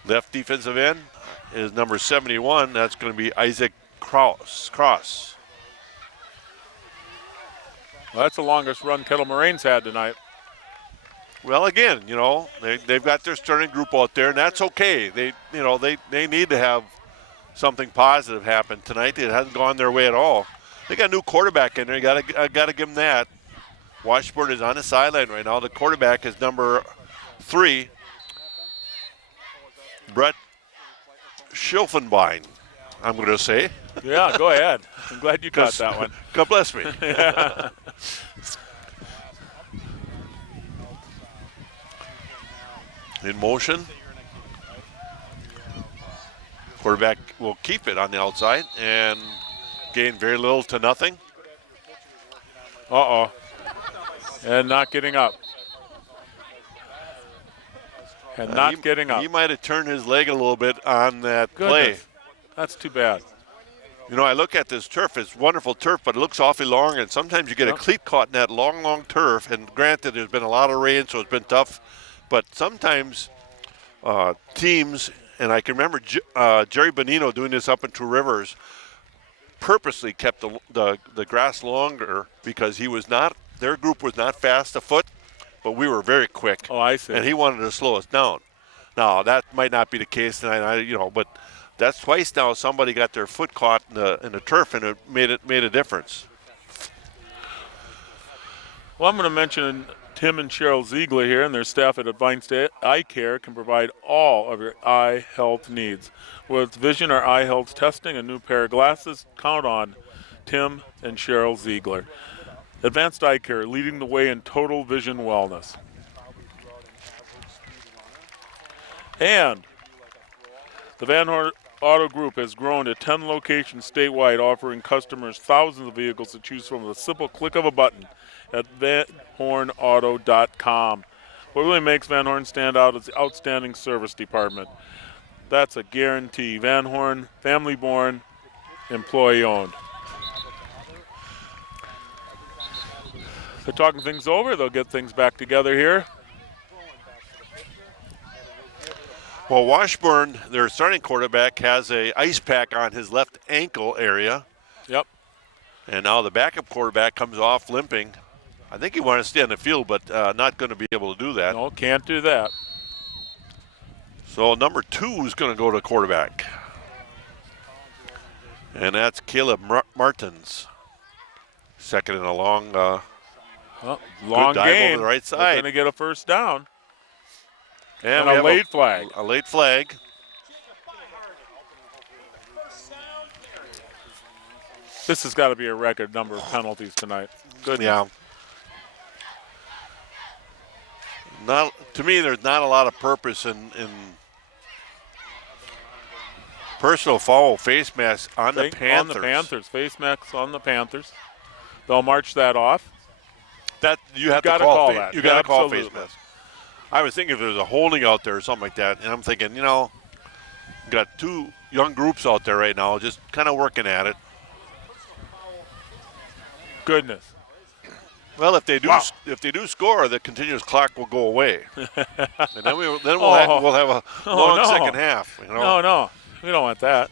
Left defensive end is number 71. That's going to be Isaac Cross. Well, that's the longest run Kettle Moraine's had tonight. Well, again, they've got their starting group out there, and that's okay. They need to have something positive happen tonight. It hasn't gone their way at all. They got a new quarterback in there. You got to give them that. Washburn is on the sideline right now. The quarterback is number 3, Brett Schilfenbein, I'm going to say. Yeah, go ahead. I'm glad you caught that one. God bless me. In motion. Quarterback will keep it on the outside and gain very little to nothing. Uh-oh. And not getting up. And not getting up. He might have turned his leg a little bit on that play. That's too bad. I look at this turf. It's wonderful turf, but it looks awfully long, and sometimes you get a cleat caught in that long turf. And granted, there's been a lot of rain, so it's been tough. But sometimes teams, and I can remember Jerry Bonino doing this up in Two Rivers, purposely kept the grass longer because their group was not fast afoot, but we were very quick. Oh, I see. And he wanted to slow us down. Now, that might not be the case tonight, but that's twice now somebody got their foot caught in the turf, and it made a difference. Well, I'm going to mention Tim and Cheryl Ziegler here, and their staff at Advanced Eye Care can provide all of your eye health needs. With vision or eye health testing, a new pair of glasses, count on Tim and Cheryl Ziegler. Advanced Eye Care, leading the way in total vision wellness. And the Van Horn Auto Group has grown to 10 locations statewide, offering customers thousands of vehicles to choose from with a simple click of a button at vanhornauto.com. What really makes Van Horn stand out is the outstanding service department. That's a guarantee. Van Horn, family born, employee owned. They're talking things over. They'll get things back together here. Well, Washburn, their starting quarterback, has a ice pack on his left ankle area. Yep. And now the backup quarterback comes off limping. I think he wanted to stay on the field, but not going to be able to do that. No, can't do that. So number 2 is going to go to quarterback. And that's Caleb Martins. Second in a long Long dive game. over the right They're side. going to get a first down. And a we have late flag. A late flag. This has got to be a record number of penalties tonight. Good. Yeah. Not to me. There's not a lot of purpose in personal foul face mask on the Panthers. On the Panthers. Face masks on the Panthers. They'll march that off. That you have gotta to call that. You got to call Absolutely. face mask. I was thinking if there's a holding out there or something like that, and I'm thinking, got 2 young groups out there right now, just kind of working at it. Goodness. Well, if they do score, the continuous clock will go away, and then we'll have a long second half. No, we don't want that.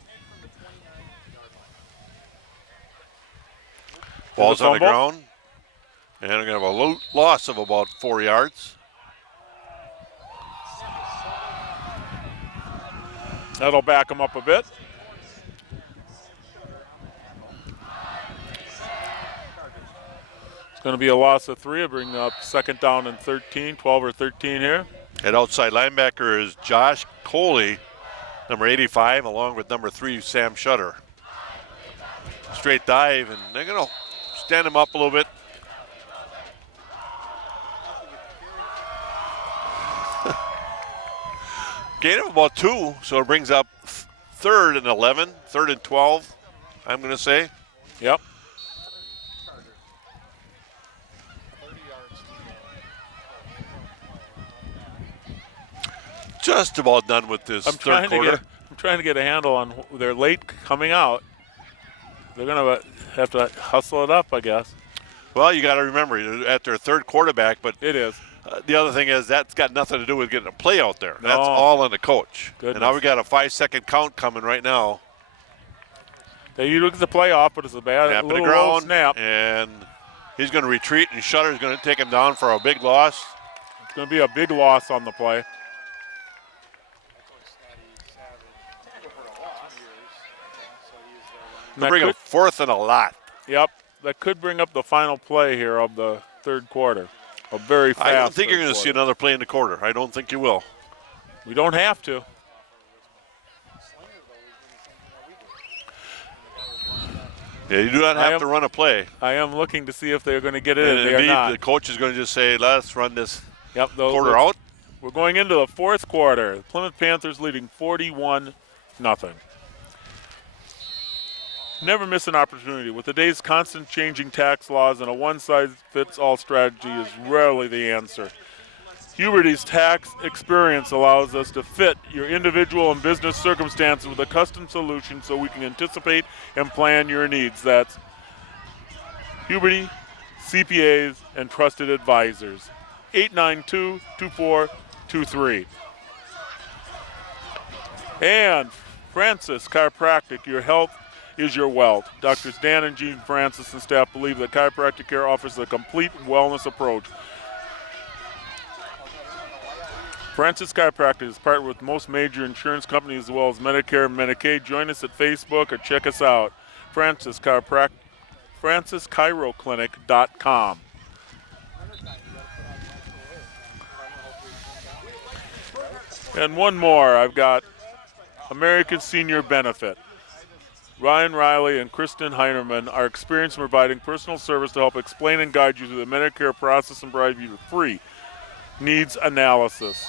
Ball's on the fumble? ground, and we're going to have a loss of about 4 yards. That'll back them up a bit. It's going to be a loss of 3. It'll bring up second down and 13, 12 or 13 here. And outside linebacker is Josh Coley, number 85, along with number 3, Sam Shutter. Straight dive, and they're going to stand him up a little bit. Gain of about 2, so it brings up 3rd and 11, 3rd and 12, I'm going to say. Yep. Just about done with this third quarter. I'm trying to get a handle on their late coming out. They're going to have to hustle it up, I guess. Well, you got to remember, you're at their third quarterback, but It is. the other thing is that's got nothing to do with getting a play out there. No. That's all on the coach. Goodness. And now we got a 5-second count coming right now. You look at the playoff, but it's a bad Snap to the little ground, roll snap. and he's going to retreat, and Shutter's going to take him down for a big loss. It's going to be a big loss on the play. They'll bring a 4th and a lot. Yep, that could bring up the final play here of the third quarter. A very fast. I don't think you're third going to see quarter. another play in the quarter. I don't think you will. We don't have to. Yeah, you do not have to run a play. I am looking to see if they're going to get it And in. They are indeed, not. the coach is going to just say, let's run this quarter out. out. We're going into the fourth quarter. The Plymouth Panthers leading 41-0. Never miss an opportunity. With today's constant changing tax laws, and a one-size-fits-all strategy is rarely the answer. Huberty's tax experience allows us to fit your individual and business circumstances with a custom solution so we can anticipate and plan your needs. That's Huberty, CPAs, and trusted advisors. 892-2423. And Francis Chiropractic, your health is your wealth. Doctors Dan and Jean Francis and staff believe that chiropractic care offers a complete wellness approach. Francis Chiropractic is partnered with most major insurance companies as well as Medicare and Medicaid. Join us at Facebook or check us out. FrancisChiroClinic.com. And one more. I've got American Senior Benefit. Ryan Riley and Kristen Heinerman are experienced in providing personal service to help explain and guide you through the Medicare process and provide you with free needs analysis.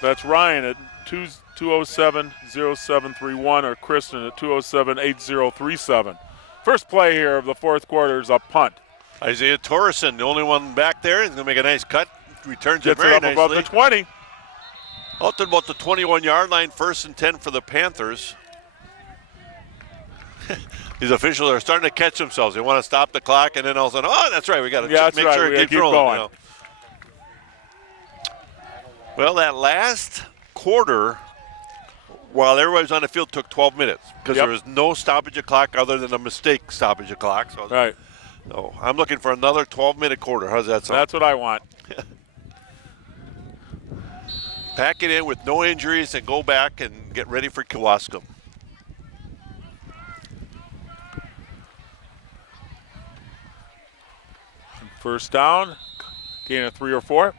That's Ryan at 207-0731 or Kristen at 207-8037. First play here of the fourth quarter is a punt. Isaiah Torreson, the only one back there, is going to make a nice cut. Returns it Gets very it up nicely. above the 20. Out to about the 21-yard line, 1st and 10 for the Panthers. These officials are starting to catch themselves. They want to stop the clock, and then all of a sudden, oh, that's right, we got to Yeah, that's make right. sure We it gotta keeps rolling. going. You know. Well, that last quarter, while everybody was on the field, took 12 minutes because Yep. there was no stoppage of clock other than a mistake stoppage of clock. So, Right. so I'm looking for another 12-minute quarter. How's that sound? That's what I want. Pack it in with no injuries and go back and get ready for Kewaskum. First down. Gain of 3 or 4.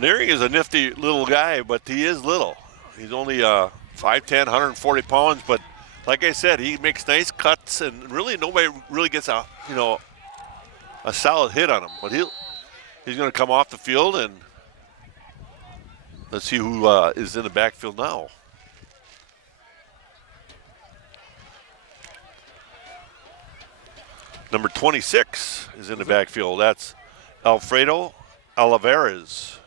Nearing is a nifty little guy, but he is little. He's only 5'10", 140 pounds, but like I said, he makes nice cuts, and really nobody really gets a solid hit on him. But he's going to come off the field, and let's see who is in the backfield now. Number 26 is in the backfield. That's Alfredo Olivares.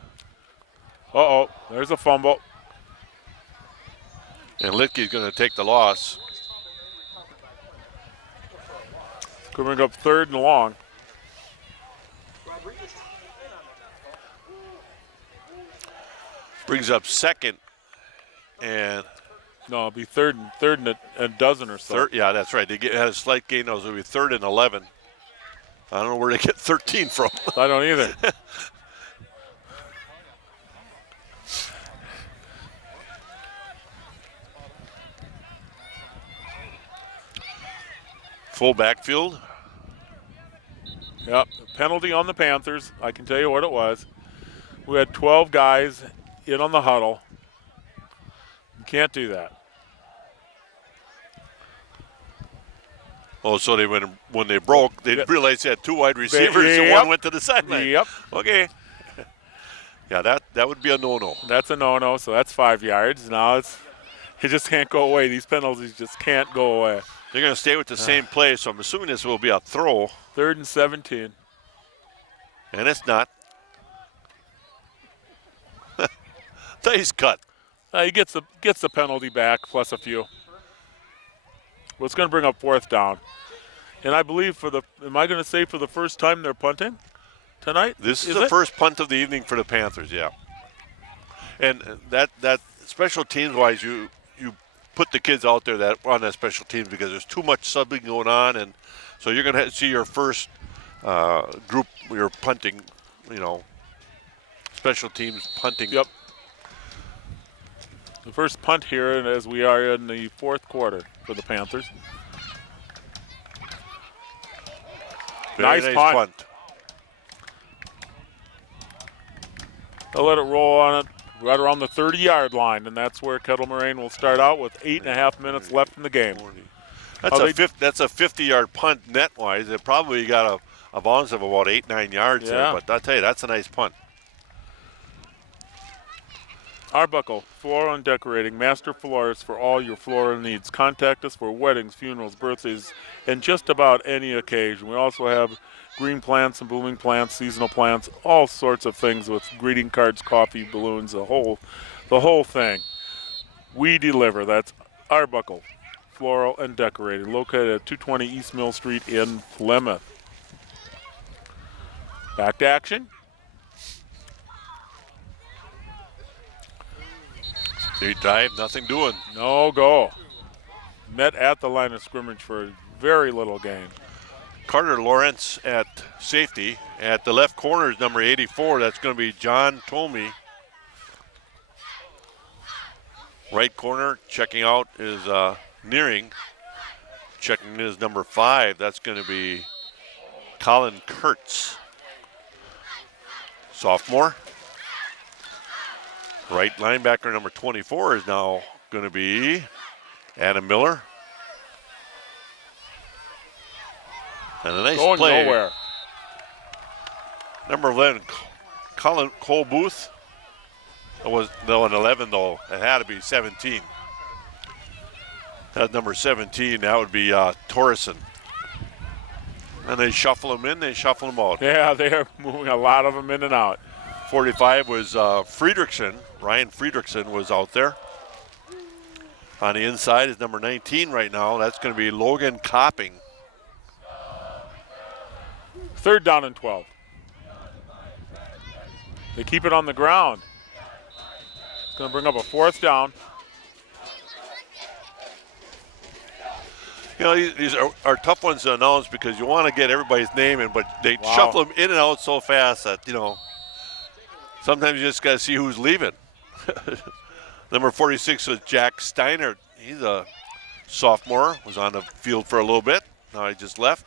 Uh-oh, there's a fumble. And Litke's going to take the loss. Coming up 3rd and long. Brings up 2nd and No, it'll be third and a dozen or so. third. Yeah, that's right. They had a slight gain. It was going to be 3rd and 11. I don't know where they get 13 from. I don't either. Full backfield. Yep, penalty on the Panthers. I can tell you what it was. We had 12 guys in on the huddle. You can't do that. Oh, so when they broke, they Yep. realized they had 2 wide receivers and Yep. one went to the sideline. Yep, Okay. Yeah, that would be a no-no. that's a no-no, so that's 5 yards. Now it just can't go away. These penalties just can't go away. They're going to stay with the same play, so I'm assuming this will be a throw, 3rd and 17. and it's not. Nice cut. He gets the penalty back plus a few. Well, it's going to bring up 4th down. And I believe am I going to say for the first time they're punting tonight? This is the first punt of the evening for the Panthers, yeah. And that special teams wise, you put the kids out there that on that special teams because there's too much subbing going on, and so you're going to see your first group, your punting, special teams punting. Yep. The first punt here, and as we are in the 4th quarter for the Panthers. Very nice punt. They'll let it roll on it right around the 30-yard line, and that's where Kettle Moraine will start out with 8.5 minutes left in the game. That's a 50-yard punt net-wise. It probably got a bounce of about 8-9 yards there, but I'll tell you, that's a nice punt. Arbuckle, Floral and Decorating, master florist for all your floral needs. Contact us for weddings, funerals, birthdays, and just about any occasion. We also have green plants and blooming plants, seasonal plants, all sorts of things with greeting cards, coffee, balloons, the whole thing. We deliver. That's Arbuckle, Floral and Decorating, located at 220 East Mill Street in Plymouth. Back to action. Deep dive, nothing doing. No go. Met at the line of scrimmage for very little gain. Carter Lawrence at safety. At the left corner is number 84. That's going to be John Tomey. Right corner checking out is Nearing. Checking is number 5. That's going to be Colin Kurtz. Sophomore. Right linebacker number 24 is now going to be Adam Miller. And a nice Going play. nowhere. Number 11, Colin Cole Booth. It was no an 11 though. It had to be 17. That's number 17. That would be Torreson. And they shuffle him in. They shuffle him out. Yeah, they are moving a lot of them in and out. 45 was Friedrichsen. Ryan Friedrichsen was out there. On the inside is number 19 right now. That's going to be Logan Copping. 3rd down and 12. They keep it on the ground. It's going to bring up a 4th down. You know, these are tough ones to announce because you want to get everybody's name in, but they shuffle them in and out so fast that, you know, sometimes you just got to see who's leaving. Number 46 was Jack Steiner. He's a sophomore, was on the field for a little bit. Now he just left.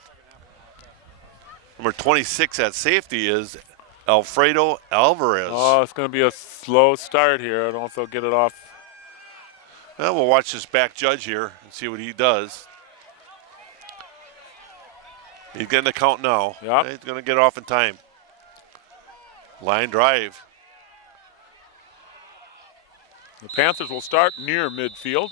Number 26 at safety is Alfredo Alvarez. Oh, it's going to be a slow start here. I don't know if they'll get it off. Well, we'll watch this back judge here and see what he does. He's getting the count now. Yep. He's going to get off in time. Line drive. The Panthers will start near midfield.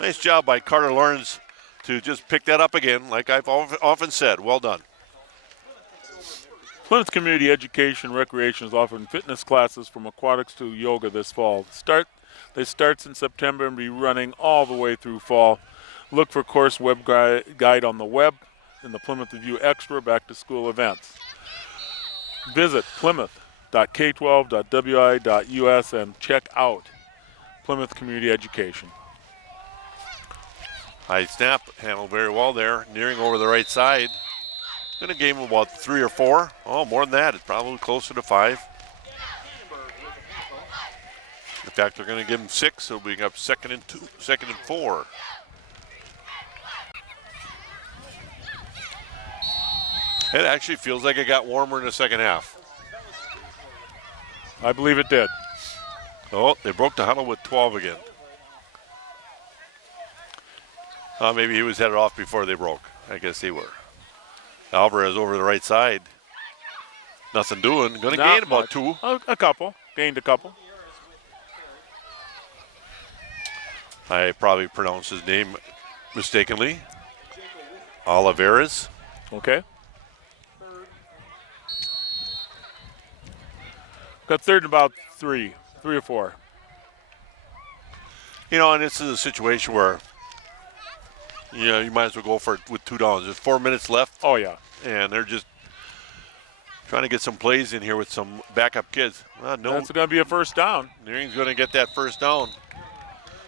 Nice job by Carter Lawrence to just pick that up again, like I've often said. Well done. Plymouth Community Education Recreation is offering fitness classes from aquatics to yoga this fall. They starts in September and be running all the way through fall. Look for course web guide on the web in the Plymouth Review Extra back to school events. Visit plymouth.k12.wi.us and check out Plymouth Community Education. High snap, handled very well there, nearing over the right side. Going to game about 3 or 4. Oh, more than that. It's probably closer to 5. In fact, they're going to give him 6. He'll be up 2nd and 4. It actually feels like it got warmer in the second half. I believe it did. Oh, they broke the huddle with 12 again. Maybe he was headed off before they broke. I guess they were. Alvarez over the right side. Nothing doing. Going to gain about 2. A couple. Gained a couple. I probably pronounced his name mistakenly. Oliveras. Okay. Got 3rd and about 3 or 4. You know, and this is a situation where, you know, you might as well go for it with 2 downs. There's 4 minutes left. Oh, yeah. And they're just trying to get some plays in here with some backup kids. No, That's going to be a 1st down. Nearing's going to get that 1st down.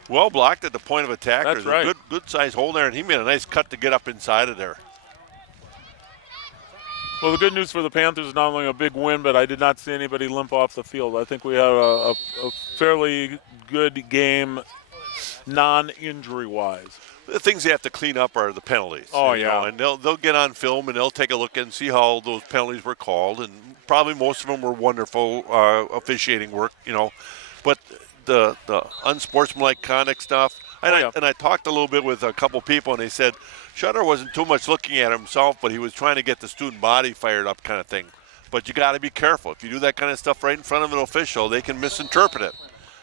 Well blocked at the point of attack. That's There's right. a good size hole there, and he made a nice cut to get up inside of there. Well, the good news for the Panthers is not only a big win, but I did not see anybody limp off the field. I think we had a fairly good game non-injury-wise. The things they have to clean up are the penalties. Oh, you yeah. know, and they'll get on film and they'll take a look and see how those penalties were called. And probably most of them were wonderful officiating work, you know. But the unsportsmanlike conduct stuff. And I talked a little bit with a couple people, and they said Shutter wasn't too much looking at himself, but he was trying to get the student body fired up kind of thing. But you got to be careful. If you do that kind of stuff right in front of an official, they can misinterpret it.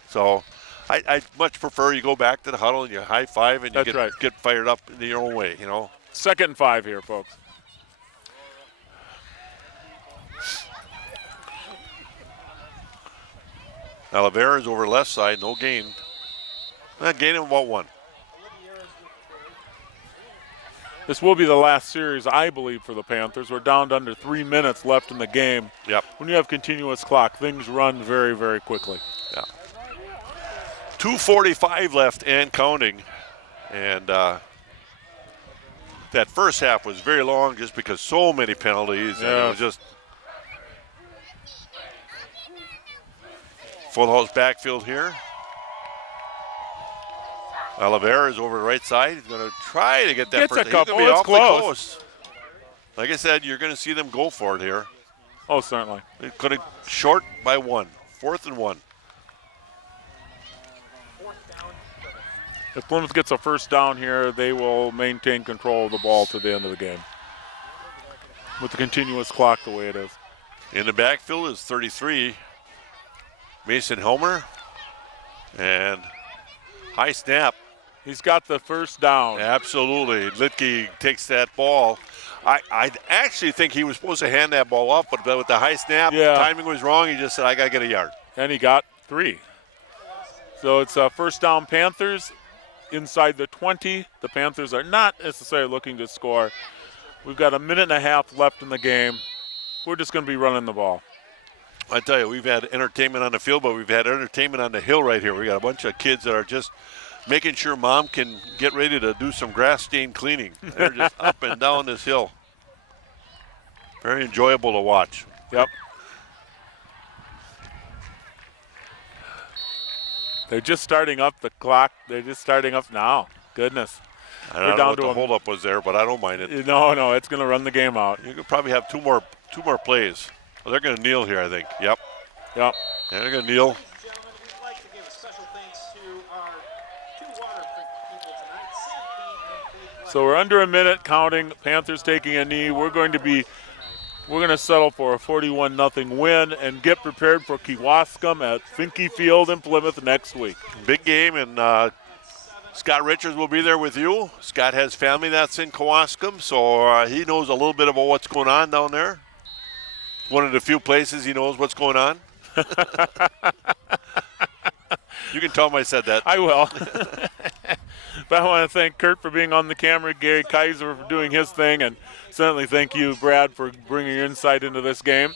So I much prefer you go back to the huddle and you high five and you get fired up in your own way, you know. 2nd and 5 here, folks. Oliveira is over left side, no gain. Gaining about 1. This will be the last series, I believe, for the Panthers. We're down to under 3 minutes left in the game. Yep. When you have continuous clock, things run very, very quickly. Yeah. 2:45 left and counting. And that first half was very long just because so many penalties. And it was just full house backfield here. Oliveira is over the right side. He's going to try to get that Gets first. a couple. He's gonna be It's awfully close. Like I said, you're going to see them go for it here. Oh, certainly. They could have short by 1. 4th and 1. If Plymouth gets a first down here, they will maintain control of the ball to the end of the game with the continuous clock the way it is. In the backfield is 33, Mason Helmer. And high snap. He's got the first down. Absolutely. Litke takes that ball. I actually think he was supposed to hand that ball off, but with the high snap, timing was wrong. He just said, I got to get a yard. And he got 3. So it's first down Panthers inside the 20. The Panthers are not necessarily looking to score. We've got a minute and a half left in the game. We're just going to be running the ball. I tell you, we've had entertainment on the field, but we've had entertainment on the hill right here. We got a bunch of kids that are just making sure mom can get ready to do some grass stain cleaning. They're just up and down this hill. Very enjoyable to watch. Yep. They're just starting up the clock. They're just starting up now. Goodness. I don't know what the holdup was there, but I don't mind it. No, it's going to run the game out. You could probably have two more plays. Well, they're going to kneel here, I think. Yep. Yep. Yeah, they're going to kneel. So we're under a minute counting. Panthers taking a knee. We're going to settle for a 41-0 win and get prepared for Kewaskum at Finke Field in Plymouth next week. Big game, and Scott Richards will be there with you. Scott has family that's in Kewaskum, so he knows a little bit about what's going on down there. One of the few places he knows what's going on. You can tell him I said that. I will. But I want to thank Kurt for being on the camera, Gary Kaiser for doing his thing, and certainly thank you, Brad, for bringing your insight into this game.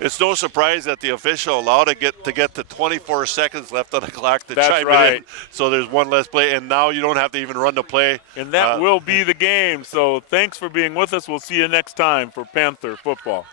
It's no surprise that the official allowed to get to 24 seconds left on the clock to That's chime right. in. So there's one less play, and now you don't have to even run the play. And that will be the game. So thanks for being with us. We'll see you next time for Panther football.